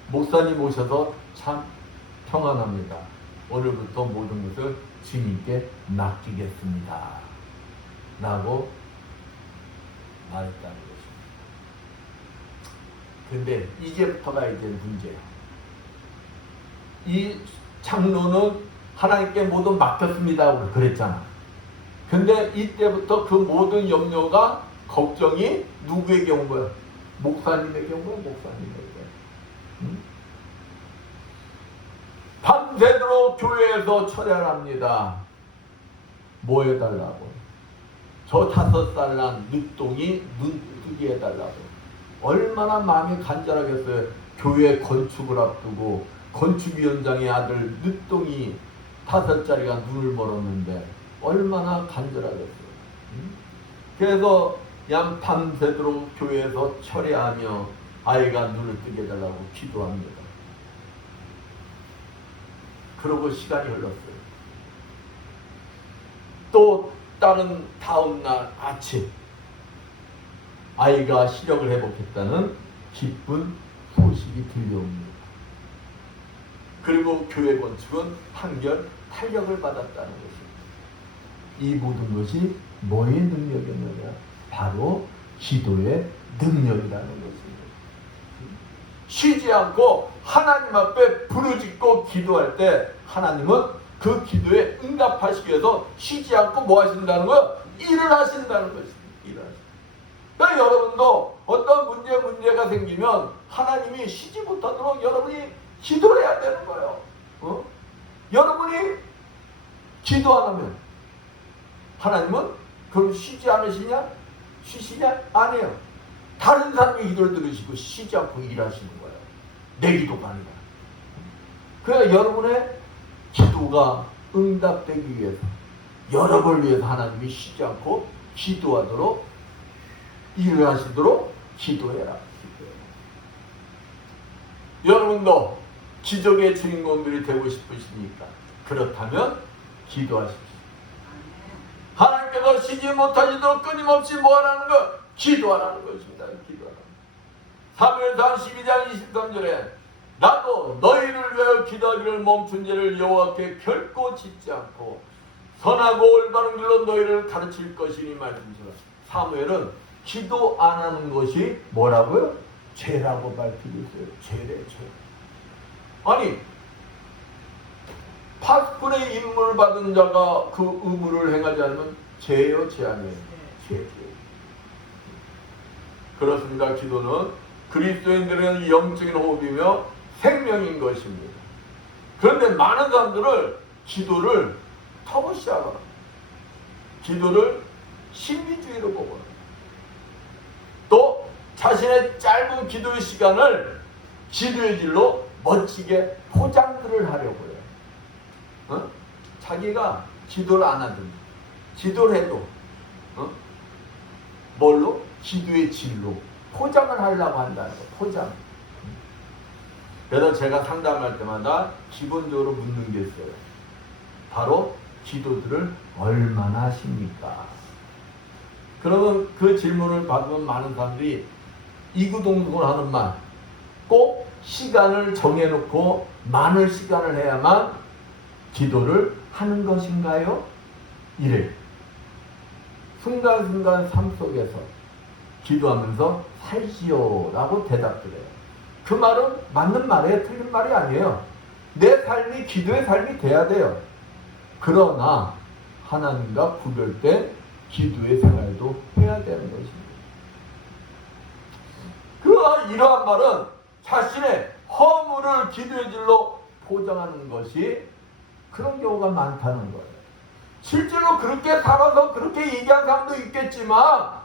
목사님 오셔서 참 평안합니다. 오늘부터 모든 것을 주님께 맡기겠습니다. 라고 말했다는 것입니다. 근데 이제부터가 이제 문제예요. 이 장로는 하나님께 모두 맡겼습니다. 그랬잖아. 근데 이때부터 그 모든 염려가 걱정이 누구에게 온 거야? 목사님에게 온 거야? 목사님에게. 응? 밤새도록 교회에서 철야합니다. 뭐 해달라고? 저 5살 난 늦둥이 눈 뜨게 해달라고. 얼마나 마음이 간절하겠어요. 교회 건축을 앞두고 건축위원장의 아들 늦둥이 5살짜리가 눈을 멀었는데 얼마나 간절하겠어요. 그래서 양 밤새도록 교회에서 철회하며 아이가 눈을 뜨게 해달라고 기도합니다. 그러고 시간이 흘렀어요. 또 다른 다음날 아침 아이가 시력을 회복했다는 기쁜 소식이 들려옵니다. 그리고 교회 건축은 한결 탄력을 받았다는 것입니다. 이 모든 것이 뭐의 능력이었느냐? 바로 기도의 능력이라는 것입니다. 쉬지 않고 하나님 앞에 부르짖고 기도할 때 하나님은 그 기도에 응답하시기 위해서 쉬지 않고 뭐 하신다는 거예요? 일을 하신다는 것입니다. 일을 하신다. 그러니까 여러분도 어떤 문제가 생기면 하나님이 쉬지 못하도록 여러분이 기도를 해야 되는 거예요. 여러분이 기도 안 하면 하나님은 그럼 쉬지 않으시냐? 쉬시냐? 아니에요. 다른 사람의 기도를 들으시고 쉬지 않고 일하시는 거예요. 내 기도가 아니라. 그래서 여러분의 기도가 응답되기 위해서 여러분을 위해서 하나님이 쉬지 않고 기도하도록 일을 하시도록 기도해라. 여러분도 기적의 주인공들이 되고 싶으십니까? 그렇다면 기도하십시오. 하나님께서 쉬지 못하시도록 끊임없이 뭐하라는 것? 기도하라는 것입니다. 기도하라. 사무엘상 12장 23절에 나도 너희를 위하여 기도하기를 멈춘 죄를 여호와께 결코 짓지 않고 선하고 올바른 길로 너희를 가르칠 것이니 말씀하시라. 사무엘은 기도 안 하는 것이 뭐라고요? 죄라고 밝히고 있어요. 죄래, 죄. 아니, 파수꾼의 임무를 받은 자가 그 의무를 행하지 않으면 죄요, 죄 아니에요? 죄. 그렇습니다. 기도는 그리스도인들은 영적인 호흡이며 생명인 것입니다. 그런데 많은 사람들을 기도를 터부시하거나 기도를 신비주의로 보거나 또 자신의 짧은 기도의 시간을 기도의 질로 멋지게 포장들을 하려고 해요. 자기가 기도를 안 하든 기도를 해도 뭘로? 기도의 질로 포장을 하려고 한다는 거. 포장. 그래서 제가 상담할 때마다 기본적으로 묻는 게 있어요. 바로 기도들을 얼마나 하십니까? 그러면 그 질문을 받으면 많은 사람들이 이구동성을 하는 말, 꼭 시간을 정해놓고 많은 시간을 해야만 기도를 하는 것인가요? 이래. 순간순간 삶 속에서 기도하면서 살지요 라고 대답드려요. 그 말은 맞는 말이에요. 틀린 말이 아니에요. 내 삶이 기도의 삶이 돼야 돼요. 그러나 하나님과 구별된 기도의 생활도 해야 되는 것입니다. 이러한 말은 자신의 허물을 기도의 질로 포장하는 것이 그런 경우가 많다는 거예요. 실제로 그렇게 살아서 그렇게 얘기한 사람도 있겠지만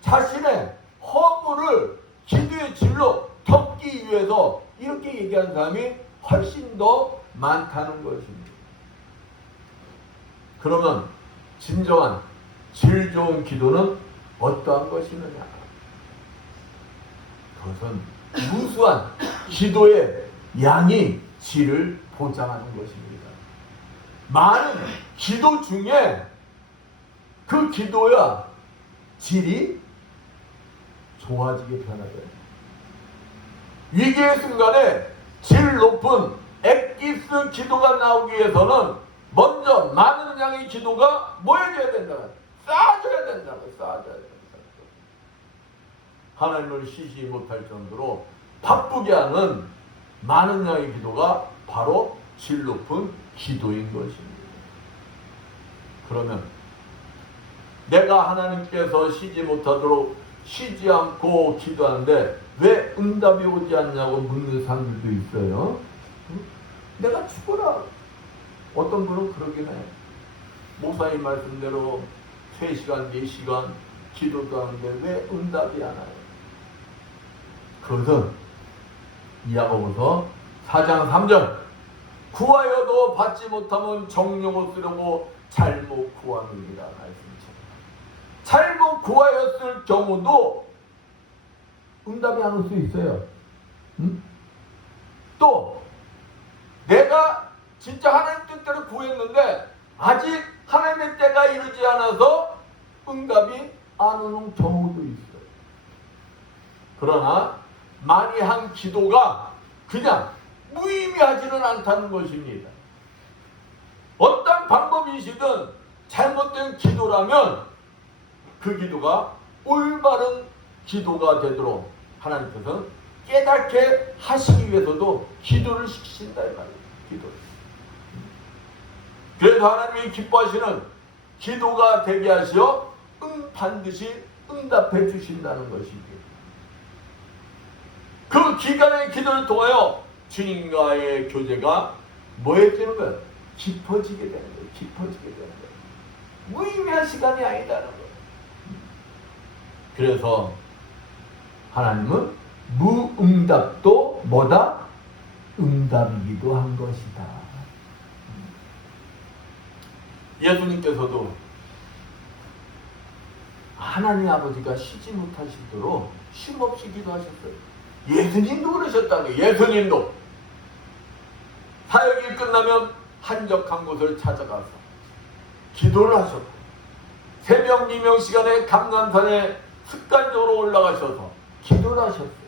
자신의 허물을 기도의 질로 덮기 위해서 이렇게 얘기하는 사람이 훨씬 더 많다는 것입니다. 그러면 진정한 질 좋은 기도는 어떠한 것이느냐? 그것은 무수한 기도의 양이 질을 보장하는 것입니다. 많은 기도 중에 그 기도야 질이 좋아지게 변화돼요. 위기의 순간에 질 높은 엑기스 기도가 나오기 위해서는 먼저 많은 양의 기도가 뭐 해줘야 된다? 쌓아줘야 된다고. 쌓아줘야 된다. 하나님을 쉬지 못할 정도로 바쁘게 하는 많은 양의 기도가 바로 질 높은 기도인 것입니다. 그러면 내가 하나님께서 쉬지 못하도록 쉬지 않고 기도하는데 왜 응답이 오지 않냐고 묻는 사람들도 있어요. 내가 죽어라. 어떤 분은 그러긴 해. 목사님 말씀대로 3시간, 4시간 기도도 하는데 왜 응답이 안 와요? 그것은 야고보서 4장 3절 구하여도 받지 못하면 정욕을 쓰려고 잘못 구하느니라 말씀처럼 잘못 구하였을 경우도 응답이 안 올 수 있어요. 또 내가 진짜 하나님 뜻대로 구했는데 아직 하나님의 때가 이르지 않아서 응답이 안 오는 경우도 있어요. 그러나 많이 한 기도가 그냥 무의미하지는 않다는 것입니다. 어떤 방법이시든 잘못된 기도라면 그 기도가 올바른 기도가 되도록 하나님께서는 깨닫게 하시기 위해서도 기도를 시키신다 이 말이에요. 기도를. 그래서 하나님이 기뻐하시는 기도가 되게 하시어 반드시 응답해 주신다는 것이죠. 그 기간의 기도를 통하여 주님과의 교제가 뭐해지는 거예요? 깊어지게 되는 거예요. 깊어지게 되는 거예요. 무의미한 시간이 아니다는 거예요. 그래서 하나님은 무응답도 뭐다? 응답이기도 한 것이다. 예수님께서도 하나님 아버지가 쉬지 못하시도록 쉼없이 기도하셨어요. 예수님도 그러셨다는 거예요. 예수님도 사역이 끝나면 한적한 곳을 찾아가서 기도를 하셨고 새벽 미명 시간에 감람산에 습관적으로 올라가셔서 기도를 하셨어요.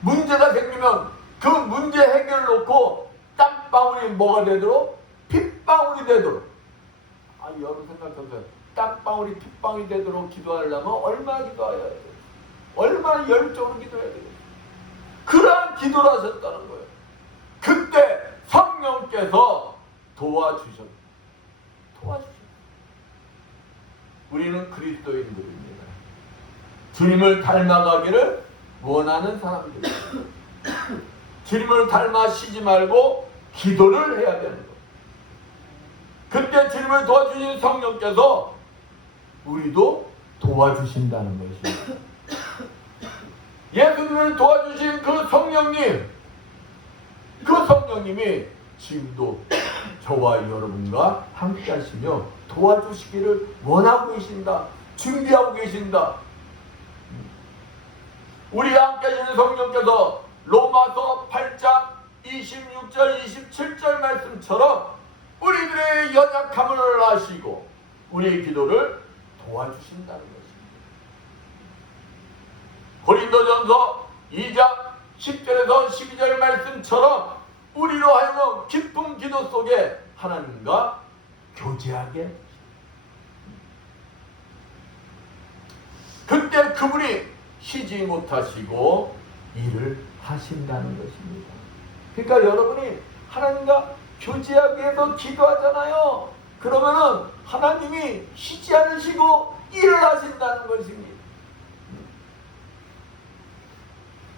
문제가 생기면 그 문제 해결을 놓고 땀방울이 뭐가 되도록? 핏방울이 되도록. 여러분 생각해보세요. 땀방울이 핏방울이 되도록 기도하려면 얼마나 기도해야 돼요? 얼마나 열정으로 기도해야 돼요? 그러한 기도를 하셨다는 거예요. 그때 성령께서 도와주셨어요. 우리는 그리스도인들입니다. 주님을 닮아가기를 원하는 사람들입니다. 주님을 닮아 쉬지 말고 기도를 해야 되는 거예요. 그때 주님을 도와주신 성령께서 우리도 도와주신다는 것입니다. 예수님을 도와주신 그 성령님이 지금도 저와 여러분과 함께 하시며 도와주시기를 원하고 계신다. 준비하고 계신다. 우리와 함께 하시는 성령께서 로마서 8장 26절 27절 말씀처럼 우리들의 연약함을 아시고 우리의 기도를 도와주신다는 것입니다. 고린도전서 2장 10절에서 12절 말씀처럼 우리로 하여금 깊은 기도 속에 하나님과 교제하게 그때 그분이 쉬지 못하시고 일을 하신다는 것입니다. 그러니까 여러분이 하나님과 교제하기 위해서 기도하잖아요. 그러면은 하나님이 쉬지 않으시고 일을 하신다는 것입니다.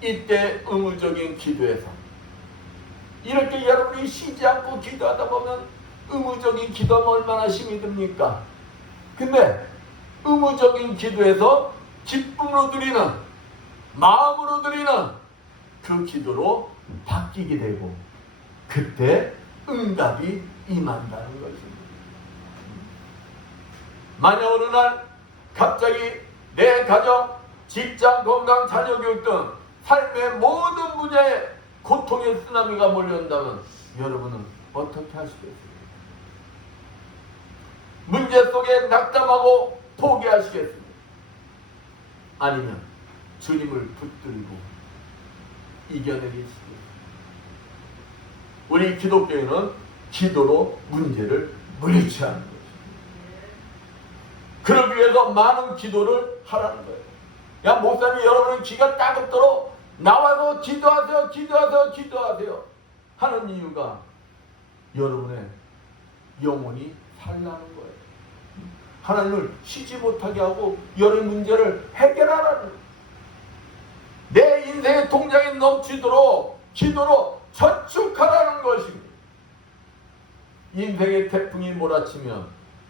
이때 의무적인 기도에서 이렇게 여러분이 쉬지 않고 기도하다 보면 의무적인 기도하면 얼마나 힘이 듭니까? 근데 의무적인 기도에서 기쁨으로 드리는 마음으로 드리는 그 기도로 바뀌게 되고 그때 응답이 임한다는 것입니다. 만약 어느 날 갑자기 내 가정, 직장, 건강, 자녀 교육 등 삶의 모든 분야에 고통의 쓰나미가 몰려온다면 여러분은 어떻게 하시겠습니까? 문제 속에 낙담하고 포기하시겠습니까? 아니면 주님을 붙들고 이겨내겠습니까? 우리 기독교인은 기도로 문제를 물리치하는 것입니다. 그러기 위해서 많은 기도를 하라는 거예요. 야, 목사님, 여러분은 기가 따갑도록 나와서 기도하세요, 기도하세요, 기도하세요 하는 이유가 여러분의 영혼이 살라는 거예요. 하나님을 쉬지 못하게 하고 여러 문제를 해결하라는 거예요. 내 인생의 통장이 넘치도록 기도로 저축하라는 것입니다. 인생의 태풍이 몰아치면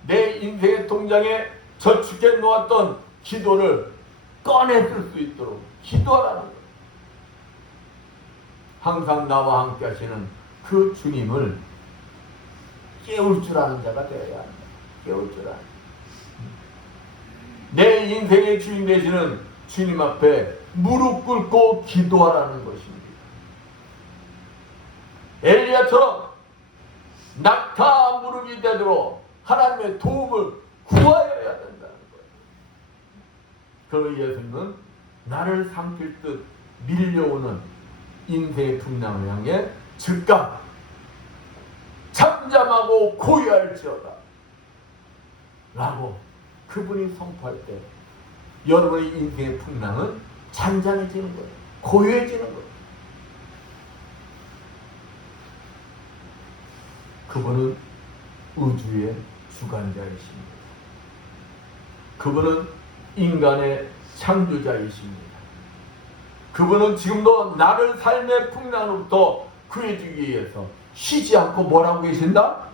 내 인생의 통장에 저축해 놓았던 기도를 꺼내 쓸 수 있도록 기도하라는 거예요. 항상 나와 함께 하시는 그 주님을 깨울 줄 아는 자가 되어야 한다. 깨울 줄 아는. 내 인생의 주인 되시는 주님 앞에 무릎 꿇고 기도하라는 것입니다. 엘리야처럼 낙타 무릎이 되도록 하나님의 도움을 구하여야 된다는 거예요. 그 예수님은 나를 삼킬 듯 밀려오는 인생의 풍랑을 향해 즉각 잠잠하고 고요할지어다 라고 그분이 선포할 때 여러분의 인생의 풍랑은 잔잔해지는 거예요. 고요해지는 거예요. 그분은 우주의 주관자이십니다. 그분은 인간의 창조자이십니다. 그분은 지금도 나를 삶의 풍랑으로부터 구해주기 위해서 쉬지 않고 뭘 하고 계신다?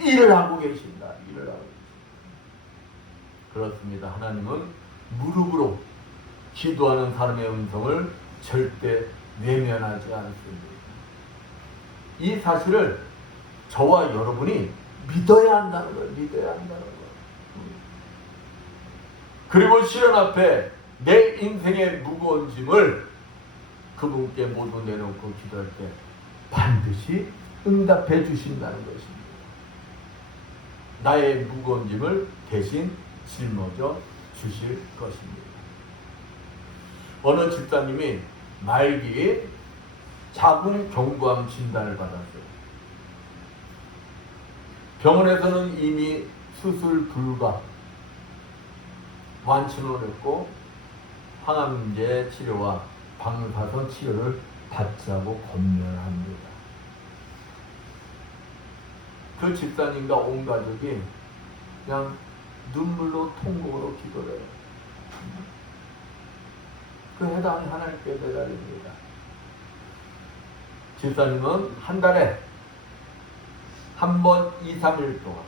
일을 하고 계신다. 일을 하고 계신다. 그렇습니다. 하나님은 무릎으로 기도하는 사람의 음성을 절대 외면하지 않습니다. 이 사실을 저와 여러분이 믿어야 한다는 거예요. 믿어야 한다는 거예요. 그리고 시련 앞에 내 인생의 무거운 짐을 그분께 모두 내놓고 기도할 때 반드시 응답해 주신다는 것입니다. 나의 무거운 짐을 대신 짊어져 주실 것입니다. 어느 집사님이 말기 자궁 경부암 진단을 받았어요. 병원에서는 이미 수술 불가, 완치는 했고 항암제 치료와 방사선 치료를 받자고 권면합니다. 그 집사님과 온 가족이 그냥 눈물로 통곡으로 기도를 해요. 그 해당이 하나님께 배달입니다. 집사님은 한 달에 한 번 2, 3일 동안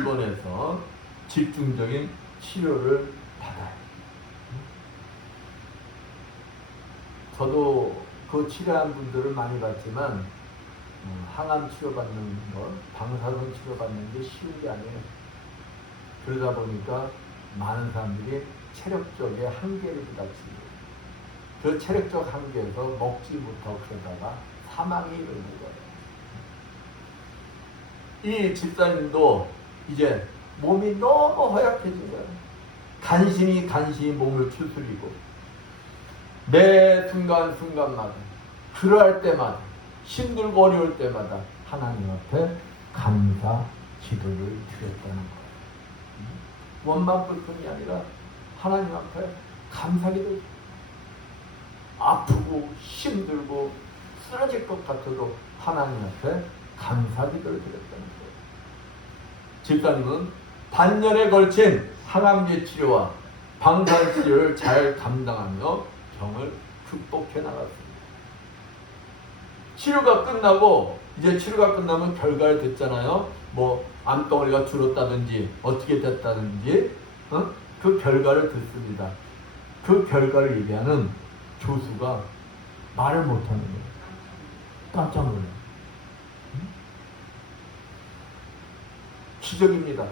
입원해서 집중적인 치료를 받아요. 저도 그 치료한 분들을 많이 봤지만 항암 치료받는 것, 방사선 치료받는 게 쉬운 게 아니에요. 그러다 보니까 많은 사람들이 체력적인 한계를 부닥칩니다. 그 체력적 한계에서 먹지 못하고 그러다가 사망이 이르는 거예요. 이 집사님도 이제 몸이 너무 허약해진 거예요. 간신히 몸을 추스리고 매 순간순간마다 그러할 때마다 힘들고 어려울 때마다 하나님 앞에 감사 기도를 드렸다는 거예요. 원망불평이 아니라 하나님 앞에 감사 기도. 아프고 힘들고 쓰러질 것 같아도 하나님 앞에 감사 기도를 드렸다는 거예요. 집사님은 반년에 걸친 항암제 치료와 방사선 치료를 잘 감당하며 병을 극복해 나갔습니다. 치료가 끝나면 결과를 듣잖아요. 뭐 암덩어리가 줄었다든지 어떻게 됐다든지 그 결과를 듣습니다. 그 결과를 얘기하는 교수가 말을 못하는 거예요. 깜짝 놀라요. 기적입니다.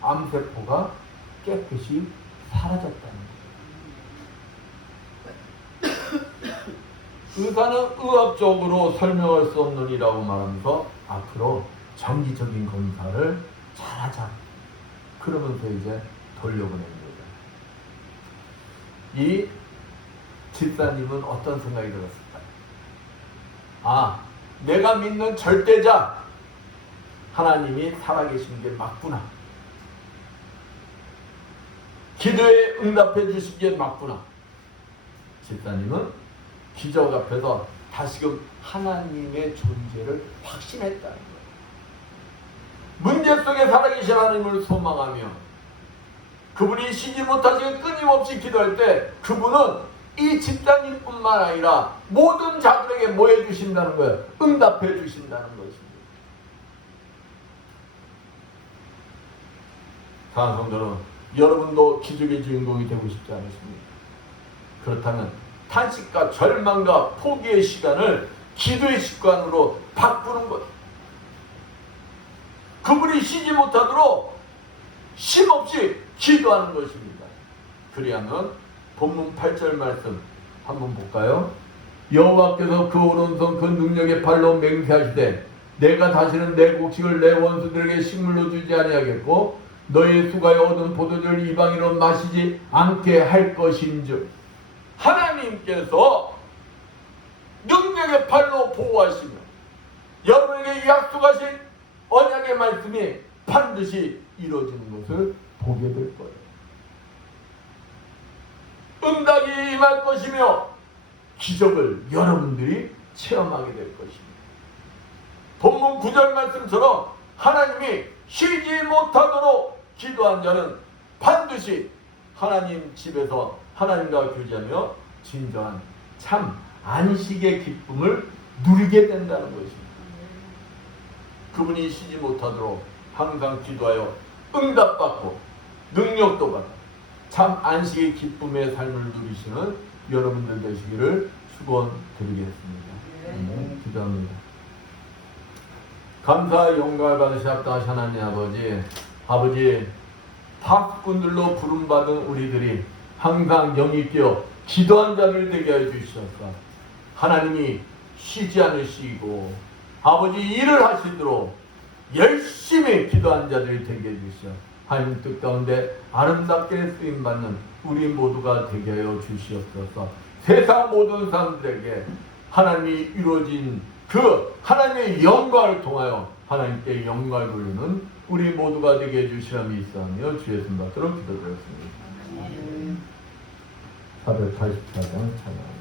암세포가 깨끗이 사라졌다는 거예요. 의사는 의학적으로 설명할 수 없느니라고 말하면서 앞으로 정기적인 검사를 잘하자. 그러면서 이제 돌려보냅니다. 이 집사님은 어떤 생각이 들었을까요? 아, 내가 믿는 절대자 하나님이 살아계신 게 맞구나. 기도에 응답해 주신 게 맞구나. 집사님은 기적 앞에서 다시금 하나님의 존재를 확신했다는 거예요. 문제 속에 살아계신 하나님을 소망하며 그분이 쉬지 못하시고 끊임없이 기도할 때 그분은 이 집사님뿐만 아니라 모든 자들에게 뭐 해주신다는 거예요? 응답해 주신다는 것입니다. 사랑하는 성도는 여러분도 기적의 주인공이 되고 싶지 않으십니까? 그렇다면 탄식과 절망과 포기의 시간을 기도의 습관으로 바꾸는 것. 그분이 쉬지 못하도록 쉼없이 기도하는 것입니다. 그리하면 본문 8절 말씀 한번 볼까요? 여호와께서 그 오른손 그 능력의 팔로 맹세하시되 내가 다시는 내 곡식을 내 원수들에게 식물로 주지 아니하겠고 너희 수가에 얻은 포도주를 이방인으로 마시지 않게 할 것인즉, 하나님께서 능력의 팔로 보호하시며 여러분에게 약속하신 언약의 말씀이 반드시 이루어지는 것을 보게 될 거예요. 응답이 임할 것이며 기적을 여러분들이 체험하게 될 것입니다. 본문 9절 말씀처럼 하나님이 쉬지 못하도록 기도한 자는 반드시 하나님 집에서 하나님과 교제하며 진정한 참 안식의 기쁨을 누리게 된다는 것입니다. 그분이 쉬지 못하도록 항상 기도하여 응답받고 능력도 받아 참 안식의 기쁨의 삶을 누리시는 여러분들 되시기를 축원드리겠습니다. 기도합니다. 감사 영광을 받으셨다 하나님 아버지 파수꾼들로 부름받은 우리들이 항상 영이 뛰어 기도한 자를 되게 해 주시옵소서. 하나님이 쉬지 않으시고 아버지 일을 하시도록 열심히 기도한 자들이 되게 해주시오. 하나님 뜻 가운데 아름답게 쓰임받는 우리 모두가 되게 하여 주시옵소서. 세상 모든 사람들에게 하나님이 이루어진 그 하나님의 영광을 통하여 하나님께 영광을 돌리는 우리 모두가 되게 해주시라 믿사오며 주의 손 받도록 기도드렸습니다. 484장 찬양합니다.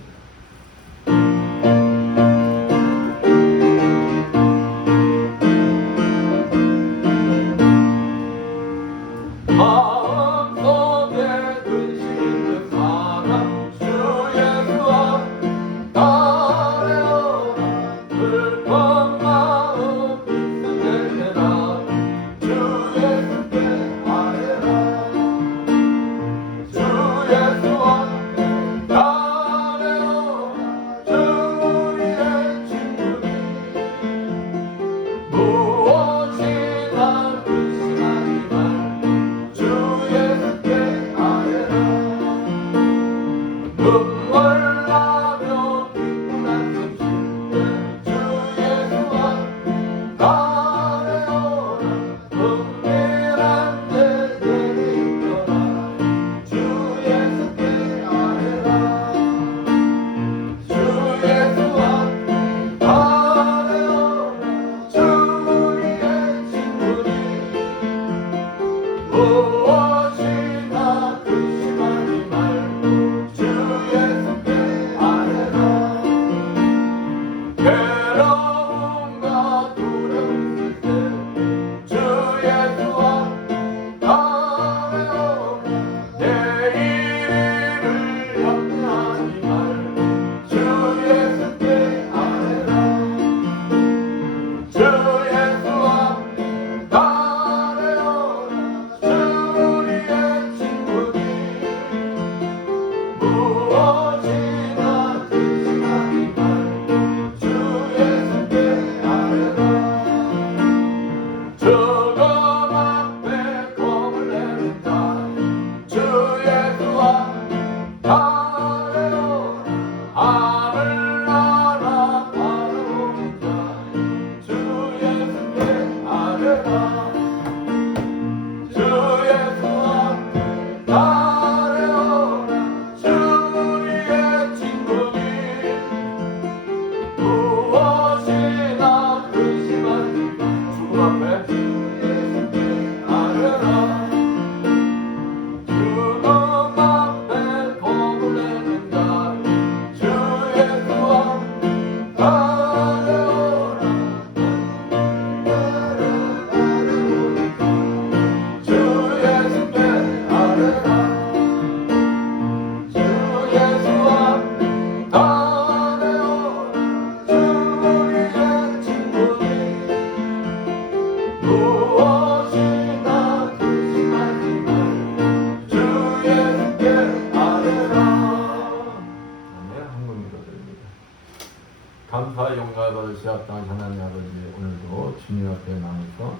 것이 합당하신 하나님 아버지, 오늘도 주님 앞에 나와서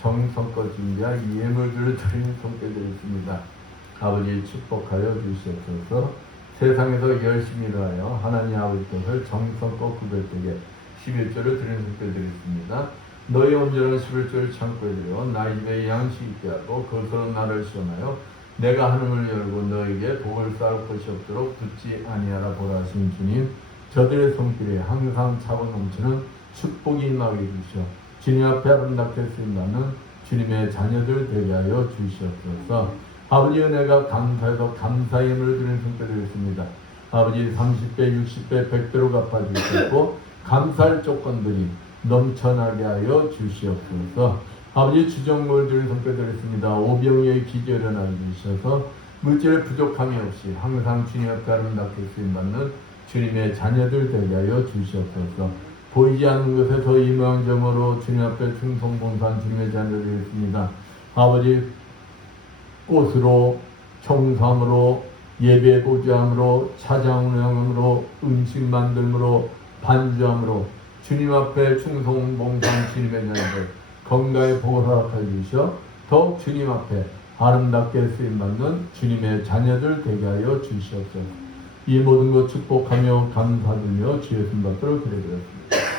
정성껏 준비한 예물들을 드리는 손길들이 있습니다. 아버지 축복하여 주시옵소서. 세상에서 열심히 일하여 하나님 아버지께서 정성껏 구별되게 11조를 드리는 손길들이 있습니다. 너희 온전한 11조를 창고에 들여 나의 집에 양식 있게 하고 그것으로 나를 시험하여 내가 하늘을 열고 너에게 복을 쌓을 것이 없도록 듣지 아니하라 보라 하신 주님, 저들의 손길에 항상 차고 넘치는 축복이 임하게 주시어 주님 앞에 아름답게 쓰임받는 주님의 자녀들 되게 하여 주시옵소서. 아버지, 은혜가 감사해서 감사의 예물을 드리는 손길이 있습니다. 아버지, 30배, 60배, 100배로 갚아주시고 감사할 조건들이 넘쳐나게 하여 주시옵소서. 아버지, 주정물 드리는 손길이 있습니다. 오병이의 기저에 일어나게 주셔서 물질의 부족함이 없이 항상 주님 앞에 아름답게 쓰임받는 주님의 자녀들 되게 하여 주시옵소서. 보이지 않는 것에서 이명점으로 주님 앞에 충성봉사한 주님의 자녀들이 있습니다. 아버지, 꽃으로, 청삼으로, 예배 보좌함으로, 차장 운영함으로, 음식 만들므로, 반주함으로 주님 앞에 충성봉사한 주님의 자녀들 건강의 복을 허락해 주시어 더욱 주님 앞에 아름답게 쓰임받는 주님의 자녀들 되게 하여 주시옵소서. 이 모든 것 축복하며 감사드리며 주의 손받도록 드리겠습니다.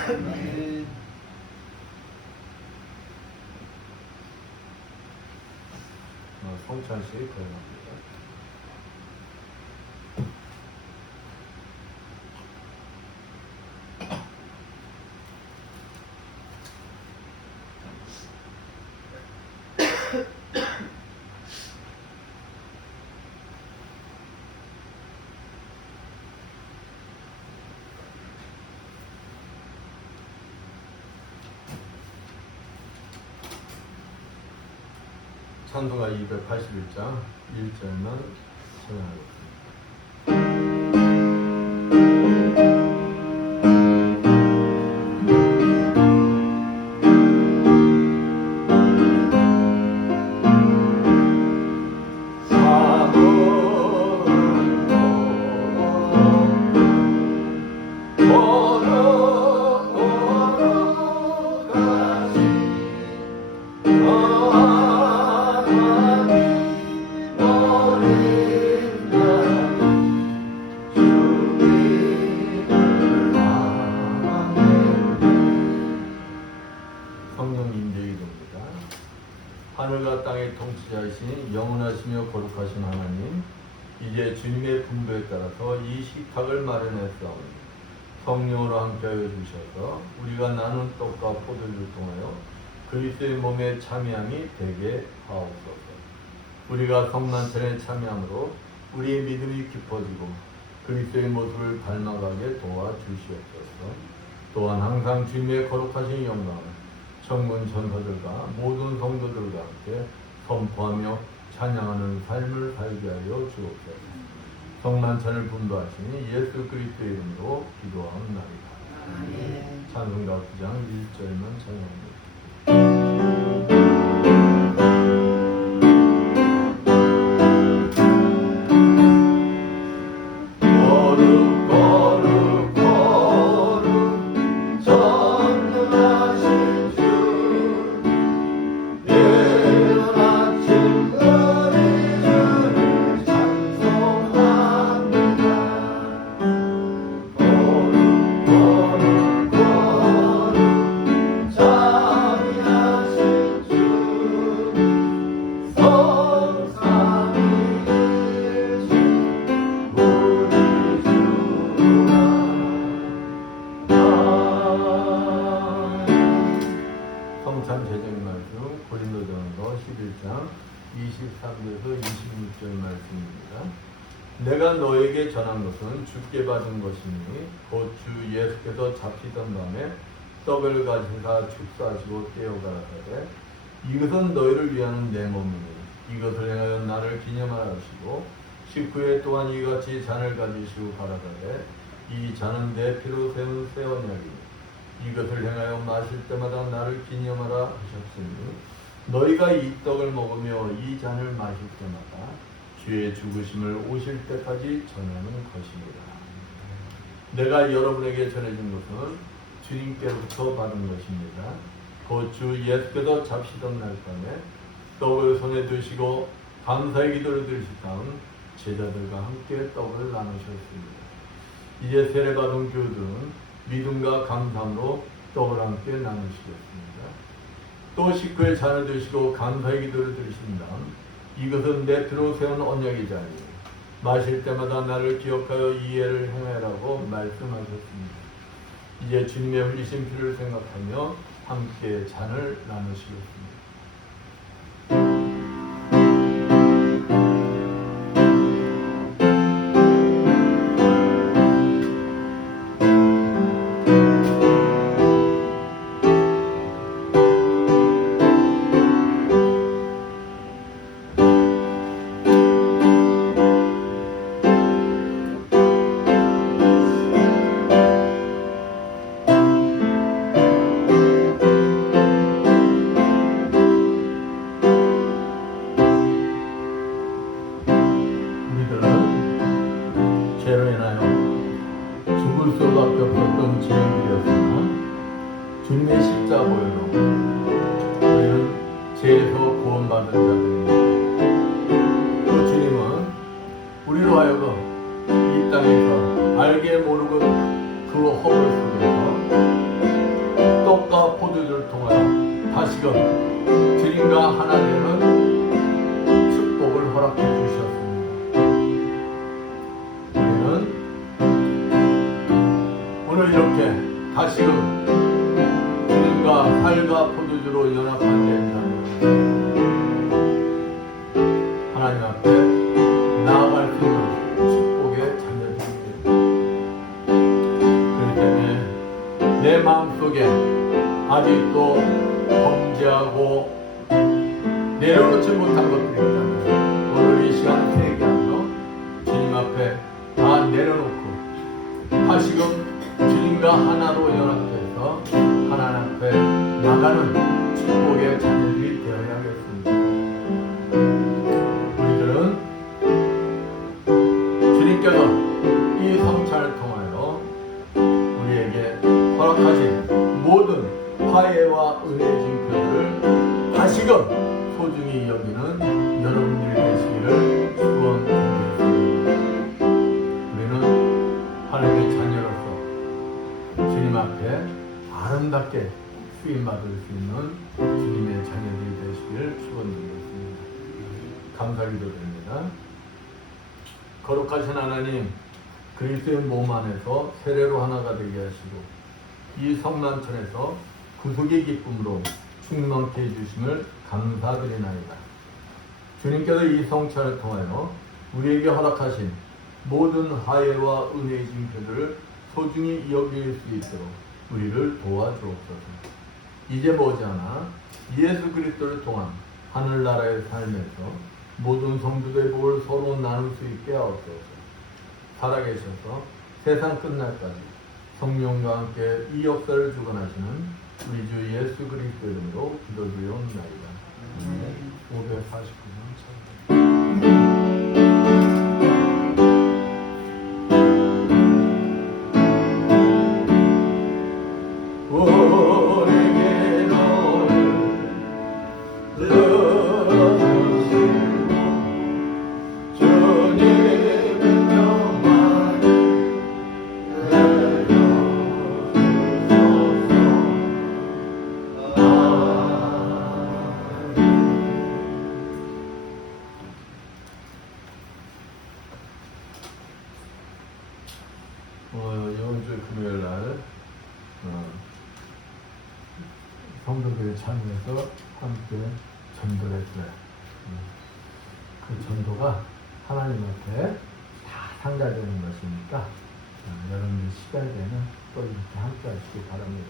네. 성찬 씨 거행합니다. 찬송가 281장 1절만 전하겠습니다. 하늘과 땅의 통치자이신 영원하시며 거룩하신 하나님, 이제 주님의 분부에 따라서 이 식탁을 마련했사오니 성령으로 함께하여 주셔서 우리가 나눈 떡과 포도주를 통하여 그리스도의 몸에 참여함이 되게 하옵소서. 우리가 성만찬에 참여함으로 우리의 믿음이 깊어지고 그리스도의 모습을 닮아가게 도와주시옵소서. 또한 항상 주님의 거룩하신 영광을 천군 천사들과 모든 성도들과 함께 선포하며 찬양하는 삶을 살게 하여 주옵소서. 성만찬을 분부하시니 예수 그리스도의 이름으로 기도하옵나이다. 찬송가 9장 1절만 찬양합니다. 성찬 제정 말씀 고린도전서 11장 23절에서 26절 말씀입니다. 내가 너에게 전한 것은 주께 받은 것이니 곧 주 예수께서 잡히던 밤에 떡을 가지사 축사하시고 떼어 가라사대 이것은 너희를 위하는 내 몸이니 이것을 행하여 나를 기념하라 하시고 식후에 또한 이같이 잔을 가지시고 가라사대 이 잔은 내 피로 세운 새 언약이니 이것을 행하여 마실 때마다 나를 기념하라 하셨으니 너희가 이 떡을 먹으며 이 잔을 마실 때마다 주의 죽으심을 오실 때까지 전하는 것입니다. 내가 여러분에게 전해준 것은 주님께로부터 받은 것입니다. 곧 주 예수께서 잡시던 날 밤에 떡을 손에 드시고 감사의 기도를 드리신 다음 제자들과 함께 떡을 나누셨습니다. 이제 세례받은 교우들은 믿음과 감사함으로 떡을 함께 나누시겠습니다. 또 식구의 잔을 드시고 감사의 기도를 드리신 다음 이것은 내 피로 세운 언약이자니 마실 때마다 나를 기억하여 이해를 행하라고 말씀하셨습니다. 이제 주님의 흘리신 피를 생각하며 함께 잔을 나누시겠습니다. 죄로 인하여 죽을 수밖에 없었던 죄인들이었으나 주님의 십자가 보혈로 우리는 죄에서 구원받은 자들입니다. 또 주님은 우리로 하여금 이 땅에서 알게 모르고 그 허물 속에서 떡과 포도주를 통하여 다시금 주님과 하나 되는 축복을 허락해 주셨습니다. 오늘 이렇게 다시금 주님과 살과 포도주로 연합한 자는 하나님 앞에 나아갈 수 있는 축복의 자녀들입니다. 그렇기 때문에 내 마음속에 아직도 범죄하고 내려놓지 못한 것들이 있다면 오늘 이 시간 회개하며 주님 앞에 다 내려놓고 다시금 주님과 하나로 연합해서 하나님 앞에 나가는 축복의 자녀들이 되어야겠습니다. 우리들은 주님께서 이 성찬을 통하여 우리에게 허락하신 모든 화해와 은혜의 징표를 다시금 소중히 여기는 여러분들이 되시기를 축원드리겠습니다. 우리는 하나님의 자녀로서 주님 앞에 아름답게 쓰임받을 수 있는 주님의 자녀들이 되시길 축원드리겠습니다. 감사기도드립니다. 거룩하신 하나님, 그리스도의 몸 안에서 세례로 하나가 되게 하시고 이 성만찬에서 구속의 기쁨으로 충만케 해주심을 감사드리나이다. 주님께서 이 성찬을 통하여 우리에게 허락하신 모든 화해와 은혜의 징표들을 소중히 여길 수 있도록 우리를 도와주옵소서. 이제 머지않아 예수 그리스도를 통한 하늘나라의 삶에서 모든 성도들의 복을 서로 나눌 수 있게 하옵소서. 살아계셔서 세상 끝날까지 성령과 함께 이 역사를 주관하시는 우리 주 예수 그리스도 이름으로 기도드리옵나이다. 549번 찬양. 이번 주 금요일 날 성도들이 참여해서 함께 전도를 했어요. 그 전도가 하나님 앞에 다 상달되는 것이니까 여러분들 시간 되면 또 이렇게 함께 하시기 바랍니다.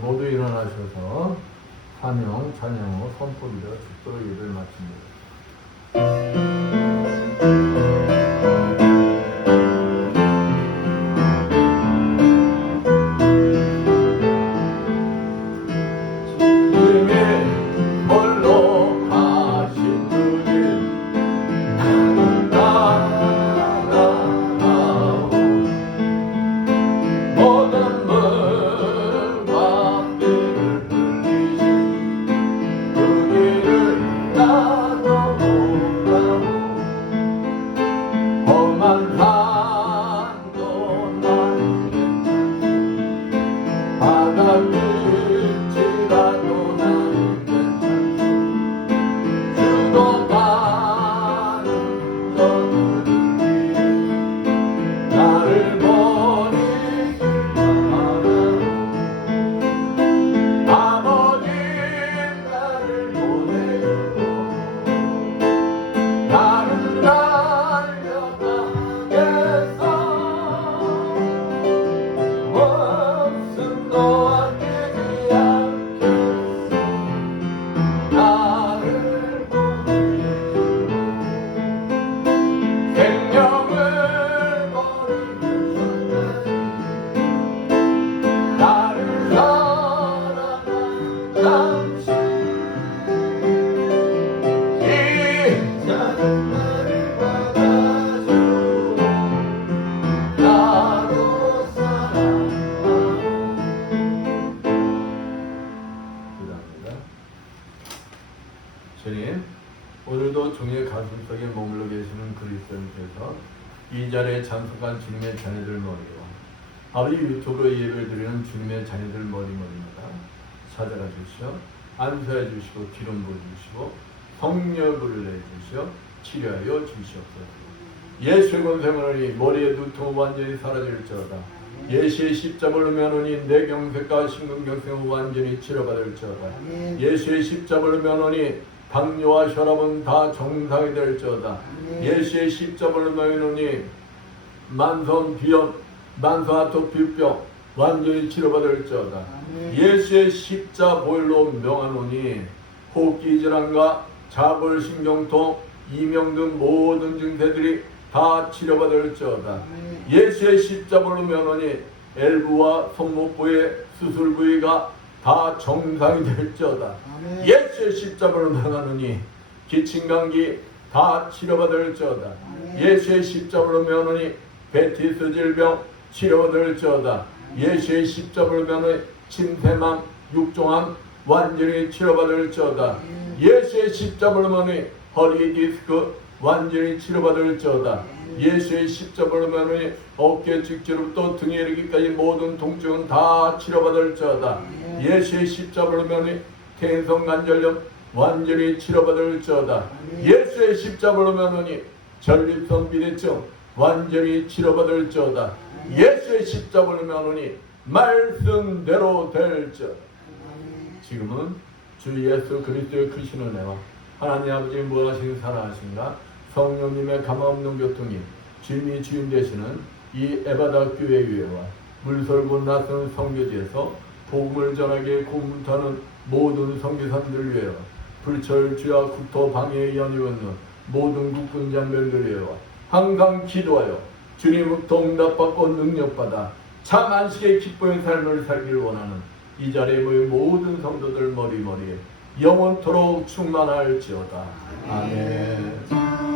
모두 일어나셔서 사명, 찬양 후 선포기도 축도로 예배를 마칩니다. 모든 주님, 오늘도 종의 가슴속에 머물러 계시는 그리스도인께서 이 자리에 참석한 주님의 자녀들 머리와 아버지 유튜브로 예배를 드리는 주님의 자녀들 머리마다 찾아가 주시어 안수해 주시고 기름 부어주시고 성령을 내주시어 치료하여 주시옵소서. 예수의 권세만으니 머리에 두통은 완전히 사라질지어다. 예수의 십자가를 면하니 내 경색과 심근경색은 완전히 치료받을지어다. 예수의 십자가를 면하니 당뇨와 혈압은 다 정상이 될지어다. 예수의 십자가를 면하니 만성 비염, 만성 아토피병 완전히 치료받을지어다. 예수의 십자 보혈로 명하노니 호흡기 질환과 자골신경통, 이명 등 모든 증세들이 다 치료받을지어다. 예수의 십자보로 면하니 엘부와 손목부의 수술 부위가 다 정상이 될지어다. 예수의 십자보로 면하니 기침감기 다 치료받을지어다. 예수의 십자보로 면하니 베티스 질병 치료받을지어다. 예수의 십자보로 면하니 침샘암, 육종암 완전히 치료받을지어다. 예수의 십자보로 면하니 허리 디스크 완전히 치료받을지어다. 예수의 십자가로 면하니 어깨 직지로부터 등에 이르기까지 모든 통증은 다 치료받을지어다. 예수의 십자가로 면하니 태생관절염 완전히 치료받을지어다. 예수의 십자가로 면하니 전립선 비대증 완전히 치료받을지어다. 예수의 십자가로 면하니 말씀대로 될지어다. 지금은 주 예수 그리스도의 크신 은혜와 하나님 아버지 무하신 사랑하신가 성령님의 가마없는 교통이 주님이 주인 되시는 이 에바다 교회와 물설고 낯선 성교지에서 복음을 전하기에 고문타는 모든 성교사님들 위하여 불철 주야 국토 방해에 연이었는 모든 국군 장병들 위하여 항상 기도하여 주님으로부터 응답받고 능력받아 참 안식의 기쁨의 삶을 살기를 원하는 이 자리에 모인 모든 성도들 머리머리에 영원토록 충만할지어다. 아멘.